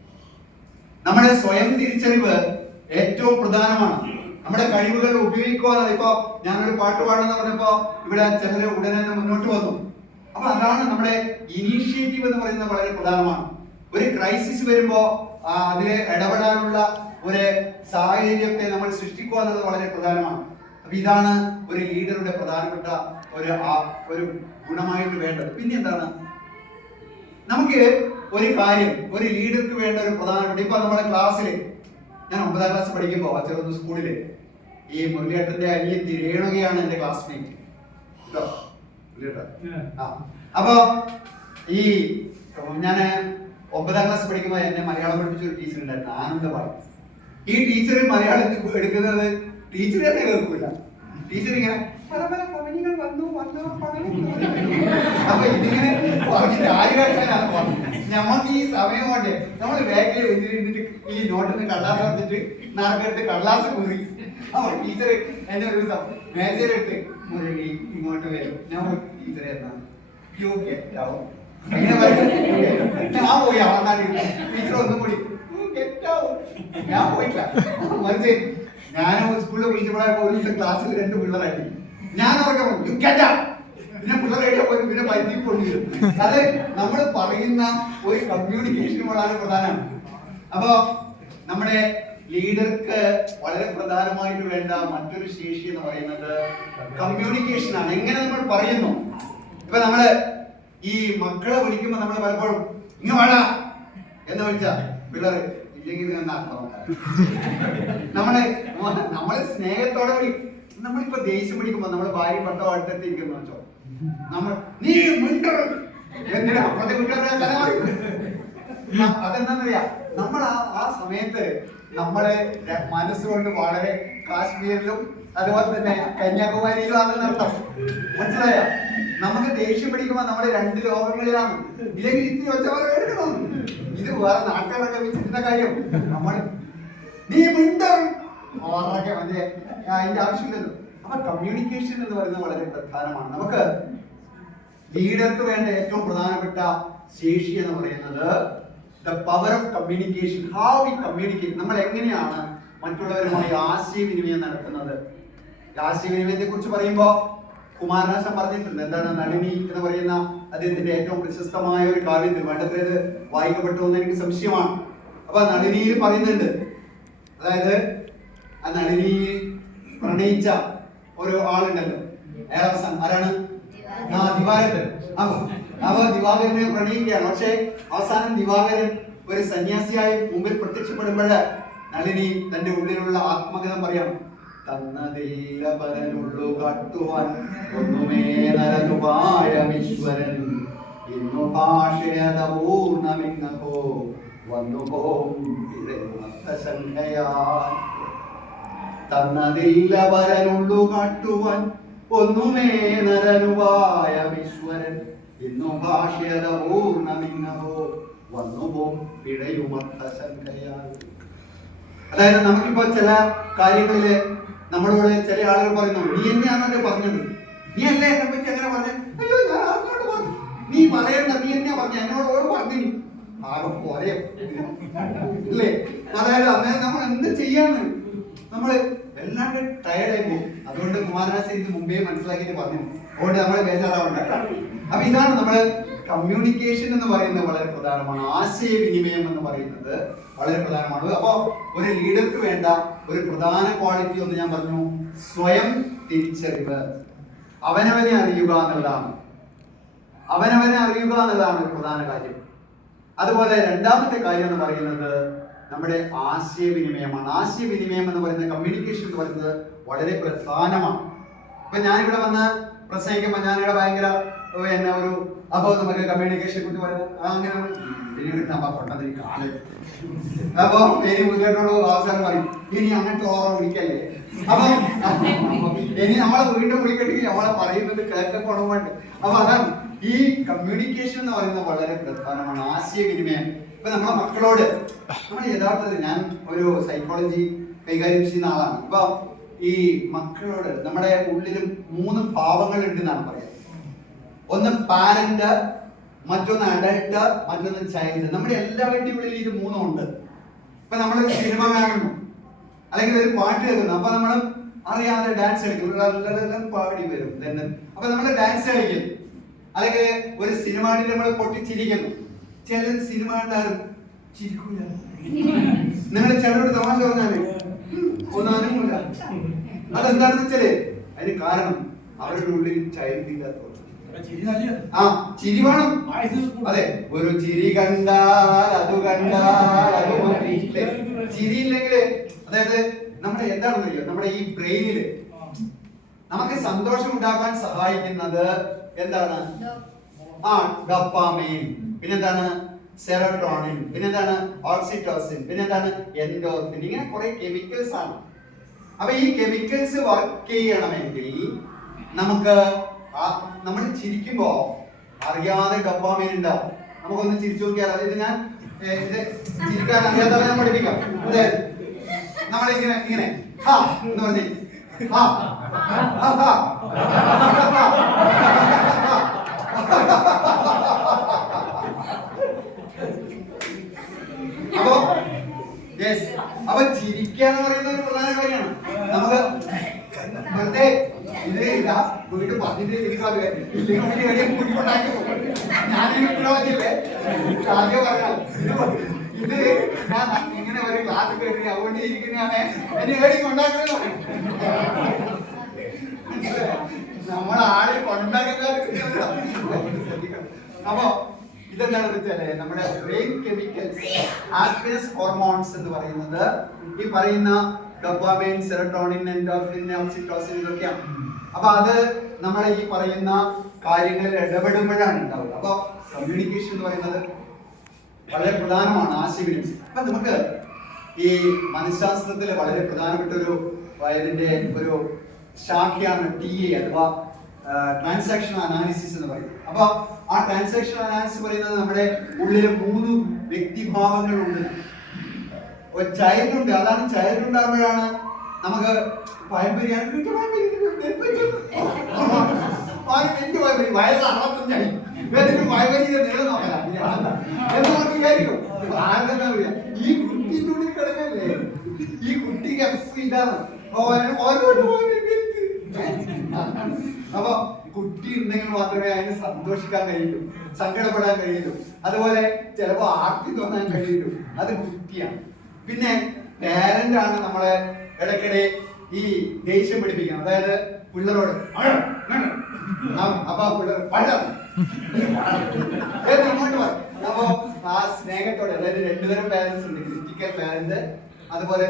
നമ്മുടെ സ്വയം തിരിച്ചറിവ് ഏറ്റവും പ്രധാനമാണ്. നമ്മുടെ കഴിവുകൾ ഉപയോഗിക്കുക. ഇപ്പൊ ഞാനൊരു പാട്ട് പാടുന്ന പറഞ്ഞപ്പോ ഇവിടെ ചിലര് ഉടനെ മുന്നോട്ട് വന്നു. അപ്പൊ അതാണ് നമ്മുടെ ഇനീഷ്യേറ്റീവ് എന്ന് പറയുന്നത് വളരെ പ്രധാനമാണ്. ഒരു ക്രൈസിസ് വരുമ്പോ അതിൽ ഇടപെടാനുള്ള ഒരു സാഹചര്യത്തെ നമ്മൾ സൃഷ്ടിക്കുക എന്നത് വളരെ പ്രധാനമാണ്. അപ്പൊ ഇതാണ് ഒരു ലീഡറുടെ പ്രധാനപ്പെട്ട ഒരു ഗുണമായിട്ട് വേണ്ടത്. പിന്നെ എന്താണ്, നമുക്ക് ഒരു കാര്യം, ഒരു ലീഡർക്ക് വേണ്ട ഒരു പ്രധാനപ്പെട്ട, ഇപ്പൊ നമ്മുടെ ക്ലാസ്സിൽ ഞാൻ 9ാം ക്ലാസ് പഠിക്കുമ്പോ ചെറുത് സ്കൂളില് ഈ മുരളിയേട്ടന്റെ അനിയത്തി രേണുകയാണ് എന്റെ ക്ലാസ്മേറ്റ്. അപ്പൊ ഈ ഞാൻ 9ാം ക്ലാസ് പഠിക്കുമ്പോ എന്നെ മലയാളം പഠിപ്പിച്ച ഒരു ടീച്ചർ ഉണ്ടായിരുന്നു, ആനന്ദപാട്. ഈ ടീച്ചർ മലയാളം എടുക്കുന്നത് ടീച്ചർ തന്നെ കേൾക്കൂല. ടീച്ചർ ഇങ്ങനെ അപ്പൊ ഇതിങ്ങനെ ഞമ്മക്ക് ഈ സമയം കൊണ്ട് നമ്മള് ബാക്കിൽ വെച്ചിട്ട് ഈ നോട്ടിന് കടലാസ് വന്നിട്ട് നാളെടുത്ത് കടലാസ് കുറി. അപ്പൊ ടീച്ചർ എന്നെ ഒരു ദിവസം മേജറെടുത്ത് മുരളി ഇങ്ങോട്ട് വരും. ഞാൻ ടീച്ചറെ ഞാൻ പോയി അവന്നാല് ടീച്ചർ ഒന്നും കൂടി ഞാൻ പോയില്ല. മറിച്ച് ഞാൻ സ്കൂളിൽ വിളിച്ചപ്പോഴായപ്പോ ഒരു ദിവസം ക്ലാസ്സിൽ 2 പിള്ളേരായി. ഞാൻ അവർക്ക് പിന്നെ പിള്ളേരെ പോയി പിന്നെ പരിധി കൊണ്ടുവരും. അത് നമ്മൾ പറയുന്ന ഒരു കമ്മ്യൂണിക്കേഷൻ വളരെ പ്രധാനമാണ്. അപ്പോ നമ്മുടെ ലീഡർക്ക് വളരെ പ്രധാനമായിട്ട് വേണ്ട മറ്റൊരു ശേഷി എന്ന് പറയുന്നത് കമ്മ്യൂണിക്കേഷൻ ആണ്. എങ്ങനെ നമ്മൾ പറയുന്നു. ഇപ്പൊ നമ്മള് ഈ മക്കളെ വിളിക്കുമ്പോ നമ്മൾ പലപ്പോഴും ഇങ്ങ വേണ എന്ന് വിളിച്ച പിള്ളേർ ഇല്ലെങ്കിൽ നമ്മള് സ്നേഹത്തോടെ നമ്മളിപ്പോ ദേഷ്യം പിടിക്കുമ്പോ നമ്മള് ഭാര്യ ഭർത്താവ് അടുത്തെത്തിയിരിക്കുന്നു വെച്ചോ, നമ്മൾ നീ എന്തിനാ അപ്പുറത്തെ അതെന്താന്നറിയാ, നമ്മൾ ആ സമയത്ത് നമ്മള് മനസ്സുകൊണ്ട് വളരെ കാശ്മീരിലും അതുപോലെ തന്നെ കന്യാകുമാരിയിലും ആണെന്ന് അർത്ഥം. മനസ്സിലായോ? നമുക്ക് ദേഷ്യം പിടിക്കുമ്പോ നമ്മള് 2 ലോകങ്ങളിലാണ്. ഇല്ലെങ്കിൽ ഇത്തിരി വെച്ചവരെ എടുക്കണം. ഇത് വേറെ നാട്ടുകാരൊക്കെ വെച്ചിട്ടുള്ള കാര്യം. നമ്മൾ നീ ഓറൊക്കെ മറ്റേ അതിന്റെ ആവശ്യമില്ലല്ലോ. അപ്പൊ കമ്മ്യൂണിക്കേഷൻ എന്ന് പറയുന്നത് വളരെ പ്രധാനമാണ്. നമുക്ക് ലീഡർക്ക് വേണ്ട ഏറ്റവും പ്രധാനപ്പെട്ട ശേഷി എന്ന് പറയുന്നത് the power of communication. How we communicate. നമ്മൾ എങ്ങനെയാണ് മറ്റുള്ളവരുമായി ആശയവിനിമയം നടത്തുന്നത്. ആശയവിനിമയത്തെ കുറിച്ച് പറയുമ്പോ കുമാരനാശൻ പറഞ്ഞിട്ടുണ്ട്. എന്താണ്, നളിനി എന്ന് പറയുന്ന അദ്ദേഹത്തിന്റെ ഏറ്റവും പ്രശസ്തമായ ഒരു കാവ്യത്തിൽ, വേണ്ടത്രേത് വായിക്കപ്പെട്ടു എന്ന് എനിക്ക് സംശയമാണ്. അപ്പൊ നളിനിയിൽ പറയുന്നുണ്ട്, അതായത് ആ നളിനി പ്രണയിച്ച ഒരു ആളുണ്ടല്ലോ, അയാൾ അവസാനം ആരാണ്? ദിവാകരൻ. അപ്പൊ ദിവാകരനെ പ്രണയിക്കുകയാണ്. പക്ഷെ അവസാനം ദിവാകരൻ ഒരു സന്യാസിയായി മുമ്പിൽ പ്രത്യക്ഷപ്പെടുമ്പോൾ നളിനി തന്റെ ഉള്ളിലുള്ള ആത്മകഥം പറയാം. തന്നതില്ല പരനുള്ളു കാട്ടുവാൻ ഒന്നുമേ നരനുപായമീശ്വരൻ ഇന്നു ഭാഷയത പൂർണ്ണമിങ്ങോ വന്നുപോം ശങ്കയാൻ. തന്നതില്ല പരനുള്ളു കാട്ടുവാൻ ഒന്നുമേ നരനുപായമീശ്വരൻ ഇന്നു ഭാഷയത പൂർണ്ണമിങ്ങോ വന്നുപോം പിഴയുമത്ത ശങ്കയാൻ. അതായത് നമുക്കിപ്പോ ചില കാര്യങ്ങളില് നമ്മളോട് ചില ആളുകൾ പറയുന്നു, നീ എന്നെയാണല്ലോ പറഞ്ഞത്, നീ അല്ലേ എന്നെ പറ്റി അങ്ങനെ പറഞ്ഞ? അയ്യോ ഞാൻ ആർക്കോട്ട് പറഞ്ഞു, നീ പറയണ്ട, നീ എന്നെയാ പറഞ്ഞ, എന്നോട് പറഞ്ഞു ആകെ പോരെ അല്ലേ? അതായത് അന്നേരം നമ്മൾ എന്ത് ചെയ്യാന്ന് നമ്മള് വല്ലാണ്ട് ടയർഡായി പോകും. അതുകൊണ്ട് കുമാരനാശൻ ഇത് മുമ്പേ മനസ്സിലാക്കിയിട്ട് പറഞ്ഞു, അതുകൊണ്ട് നമ്മൾ ബേജാറാവണ്ട. അപ്പൊ ഇതാണ് നമ്മള് കമ്മ്യൂണിക്കേഷൻ എന്ന് പറയുന്നത് വളരെ പ്രധാനമാണ്. ആശയവിനിമയം എന്ന് പറയുന്നത് വളരെ പ്രധാനമാണ്. അപ്പൊ ഒരു ലീഡർക്ക് വേണ്ട ഒരു പ്രധാന ക്വാളിറ്റി ഒന്ന് ഞാൻ പറഞ്ഞു, സ്വയം തിരിച്ചറിവ്, അവനവനെ അറിയുക എന്നുള്ളതാണ്. അവനവനെ അറിയുക എന്നുള്ളതാണ് ഒരു പ്രധാന കാര്യം. അതുപോലെ രണ്ടാമത്തെ കാര്യം എന്ന് പറയുന്നത് നമ്മുടെ ആശയവിനിമയമാണ്. ആശയവിനിമയം എന്ന് പറയുന്നത്, കമ്മ്യൂണിക്കേഷൻ എന്ന് പറയുന്നത് വളരെ പ്രധാനമാണ്. ഇപ്പൊ ഞാനിവിടെ വന്ന് പ്രസംഗിക്കുമ്പോൾ ഞാനിവിടെ ഭയങ്കര എന്നെ ഒരു അപ്പൊ നമുക്ക് കമ്മ്യൂണിക്കേഷനെ കുറിച്ച് പറയുന്നത് അങ്ങനെ അപ്പൊ ഇനി മുന്നോട്ടുള്ള അവസരം പറയും, ഇനി അങ്ങനത്തെ ഓർമ്മ വിളിക്കല്ലേ. അപ്പൊ ഇനി നമ്മളെ വീണ്ടും വിളിക്കണമെങ്കിൽ നമ്മളെ പറയുന്നത് കേൾക്കണമെന്നുണ്ട്. അപ്പൊ അതാണ് ഈ കമ്മ്യൂണിക്കേഷൻ എന്ന് പറയുന്നത് വളരെ പ്രധാനമാണ്, ആശയവിനിമയം. ഇപ്പൊ നമ്മളെ മക്കളോട് നമ്മൾ യഥാർത്ഥത്തിൽ, ഞാൻ ഒരു സൈക്കോളജി കൈകാര്യം ചെയ്യുന്ന ആളാണ്. ഇപ്പൊ ഈ മക്കളോട് നമ്മുടെ ഉള്ളിലും 3 ഭാവങ്ങൾ ഉണ്ടെന്നാണ് പറയുന്നത്. ഒന്ന് പാരന്റ്, മറ്റൊന്ന് അഡൽട്ട്, മറ്റൊന്ന് ചൈൽഡ്. നമ്മുടെ എല്ലാവരുടെയും ഉള്ളിൽ ഇത് 3 ഉണ്ട്. ഇപ്പൊ നമ്മളൊരു സിനിമ കാണുന്നു അല്ലെങ്കിൽ ഒരു പാട്ട് കേൾക്കുന്നു, അപ്പൊ നമ്മൾ അറിയാതെ ഡാൻസ് കളിക്കും, പാടി വരും തന്നെ. അപ്പൊ നമ്മൾ ഡാൻസ് കളിക്കും, അല്ലെങ്കിൽ ഒരു സിനിമ നമ്മൾ പൊട്ടിച്ചിരിക്കുന്നു. ചില സിനിമ കണ്ടാലും ചിരിക്കൂല. നിങ്ങൾ ചിലരോട് തമാശ പറഞ്ഞാല് ഒന്നും അറിയില്ല. അതെന്താണെന്ന് വെച്ചാല് അതിന് കാരണം അവരുടെ ഉള്ളിൽ ചൈൽഡ് ഇല്ലാത്തത്. ആ ചിരി വേണം. അതെ, ഒരു ചിരി കണ്ടാൽ അത് കണ്ടാൽ അത് ചിരി ഇല്ലെങ്കിൽ, അതായത് നമ്മുടെ എന്താണെന്ന് അറിയോ, നമ്മുടെ ഈ ബ്രെയിനില് നമുക്ക് സന്തോഷം ഉണ്ടാക്കാൻ സഹായിക്കുന്നത് എന്താണ്? ആ ഡോപാമൈൻ, പിന്നെന്താണ് സെറോട്ടോണിൻ, പിന്നെന്താണ് ഓക്സിറ്റോസിൻ, പിന്നെന്താണ് എൻഡോർഫിൻ. ഇങ്ങനെ കുറെ കെമിക്കൽസ് ആണ്. അപ്പൊ ഈ കെമിക്കൽസ് വർക്ക് ചെയ്യണമെങ്കിൽ നമുക്ക് നമ്മൾ ചിരിക്കുമ്പോ അറിയാതെ ഡോപാമൈൻ ഉണ്ടാവും. നമുക്കൊന്ന് ചിരിച്ചു നോക്കിയാൽ, അതായത് ഞാൻ ഇത് ചിരിക്കാൻ അറിയാതെ ഞാൻ പഠിപ്പിക്കാം. അതെ, നമ്മളിങ്ങനെ ഇങ്ങനെ ഹാ എന്ന് പറഞ്ഞേ, ഹാ അപ്പൊ അപ്പൊ ചിരിക്കാന്ന് പറയുന്ന ഒരു പ്രധാന കാര്യമാണ്. നമുക്ക് വെറുതെ ഇത് ഇല്ല വീട്ടിൽ പറഞ്ഞിട്ട് ഞാനിങ്ങനെ ഉത്തരവാദിയല്ലേ ആദ്യം പറയാം. ഇത് ഞാൻ ഇങ്ങനെ ഒരു ക്ലാസ് കേട്ടി അതുകൊണ്ട് ഇരിക്കുന്നതാണ് എന്നെ ഏടി കൊണ്ടാക്കുന്നത്. നമ്മളാളെ കൊണ്ടാക്കുന്ന. അപ്പൊ ഇതെന്താണെന്ന് വെച്ചാല് നമ്മുടെ ബ്രെയിൻ കെമിക്കൽസ്, ഹാപ്പിനെസ് ഹോർമോൺസ് എന്ന് പറയുന്നത് ഈ പറയുന്ന ഡോപാമൈൻ, സെറോട്ടോണിൻ, എൻഡോർഫിൻ, ഓക്സിറ്റോസിൻ ഇതൊക്കെയാണ്. അപ്പൊ അത് നമ്മളെ ഈ പറയുന്ന കാര്യങ്ങളിൽ ഇടപെടുമ്പോഴാണ് ഉണ്ടാവുക. അപ്പൊ കമ്മ്യൂണിക്കേഷൻ എന്ന് പറയുന്നത് വളരെ പ്രധാനമാണ്, ആശയവിനിമയം. അപ്പൊ നമുക്ക് ഈ മനഃശാസ്ത്രത്തിലെ വളരെ പ്രധാനപ്പെട്ട ഇതിന്റെ ഒരു ശാഖയാണ് TA അഥവാ ട്രാൻസാക്ഷൻ അനാലിസിസ് എന്ന് പറയും. അപ്പൊ ആ ട്രാൻസാക്ഷൻ അനാലിസിസ് പറയുന്നത് നമ്മുടെ ഉള്ളിൽ 3 വ്യക്തിഭാവങ്ങളുണ്ട്. ഒരു ചൈൽഡ് ഉണ്ട്, അതാണ് ചൈൽഡ് ഉണ്ടാകുമ്പോഴാണ് നമുക്ക് പാരമ്പര്യം വയസ്സ് 65 ഈ കുട്ടീൻ്റെ ഉള്ളിൽ കിടക്കല്ലേ, ഈ കുട്ടിക്ക് ഇതാണ്. അപ്പൊ കുട്ടി ഉണ്ടെങ്കിൽ മാത്രമേ അതിന് സന്തോഷിക്കാൻ കഴിയൂ, സങ്കടപ്പെടാൻ കഴിയൂ, അതുപോലെ ചിലപ്പോ ആർത്തി തോന്നാൻ കഴിയൂ. അത് കുട്ടിയാണ്. പിന്നെ പാരന്റ് ആണ് നമ്മളെ ഇടയ്ക്കിടെ ഈ ദേഷ്യം പിടിപ്പിക്കുന്നത്. അതായത് പിള്ളേരോട് അപ്പൊ പിള്ളേർ ഇങ്ങോട്ട് പറയും. അപ്പൊ ആ സ്നേഹത്തോടെ, അതായത് 2 തരം പാരന്റ്സ് ഉണ്ട്, ക്രിറ്റിക്കൽ പാരന്റ്, അതുപോലെ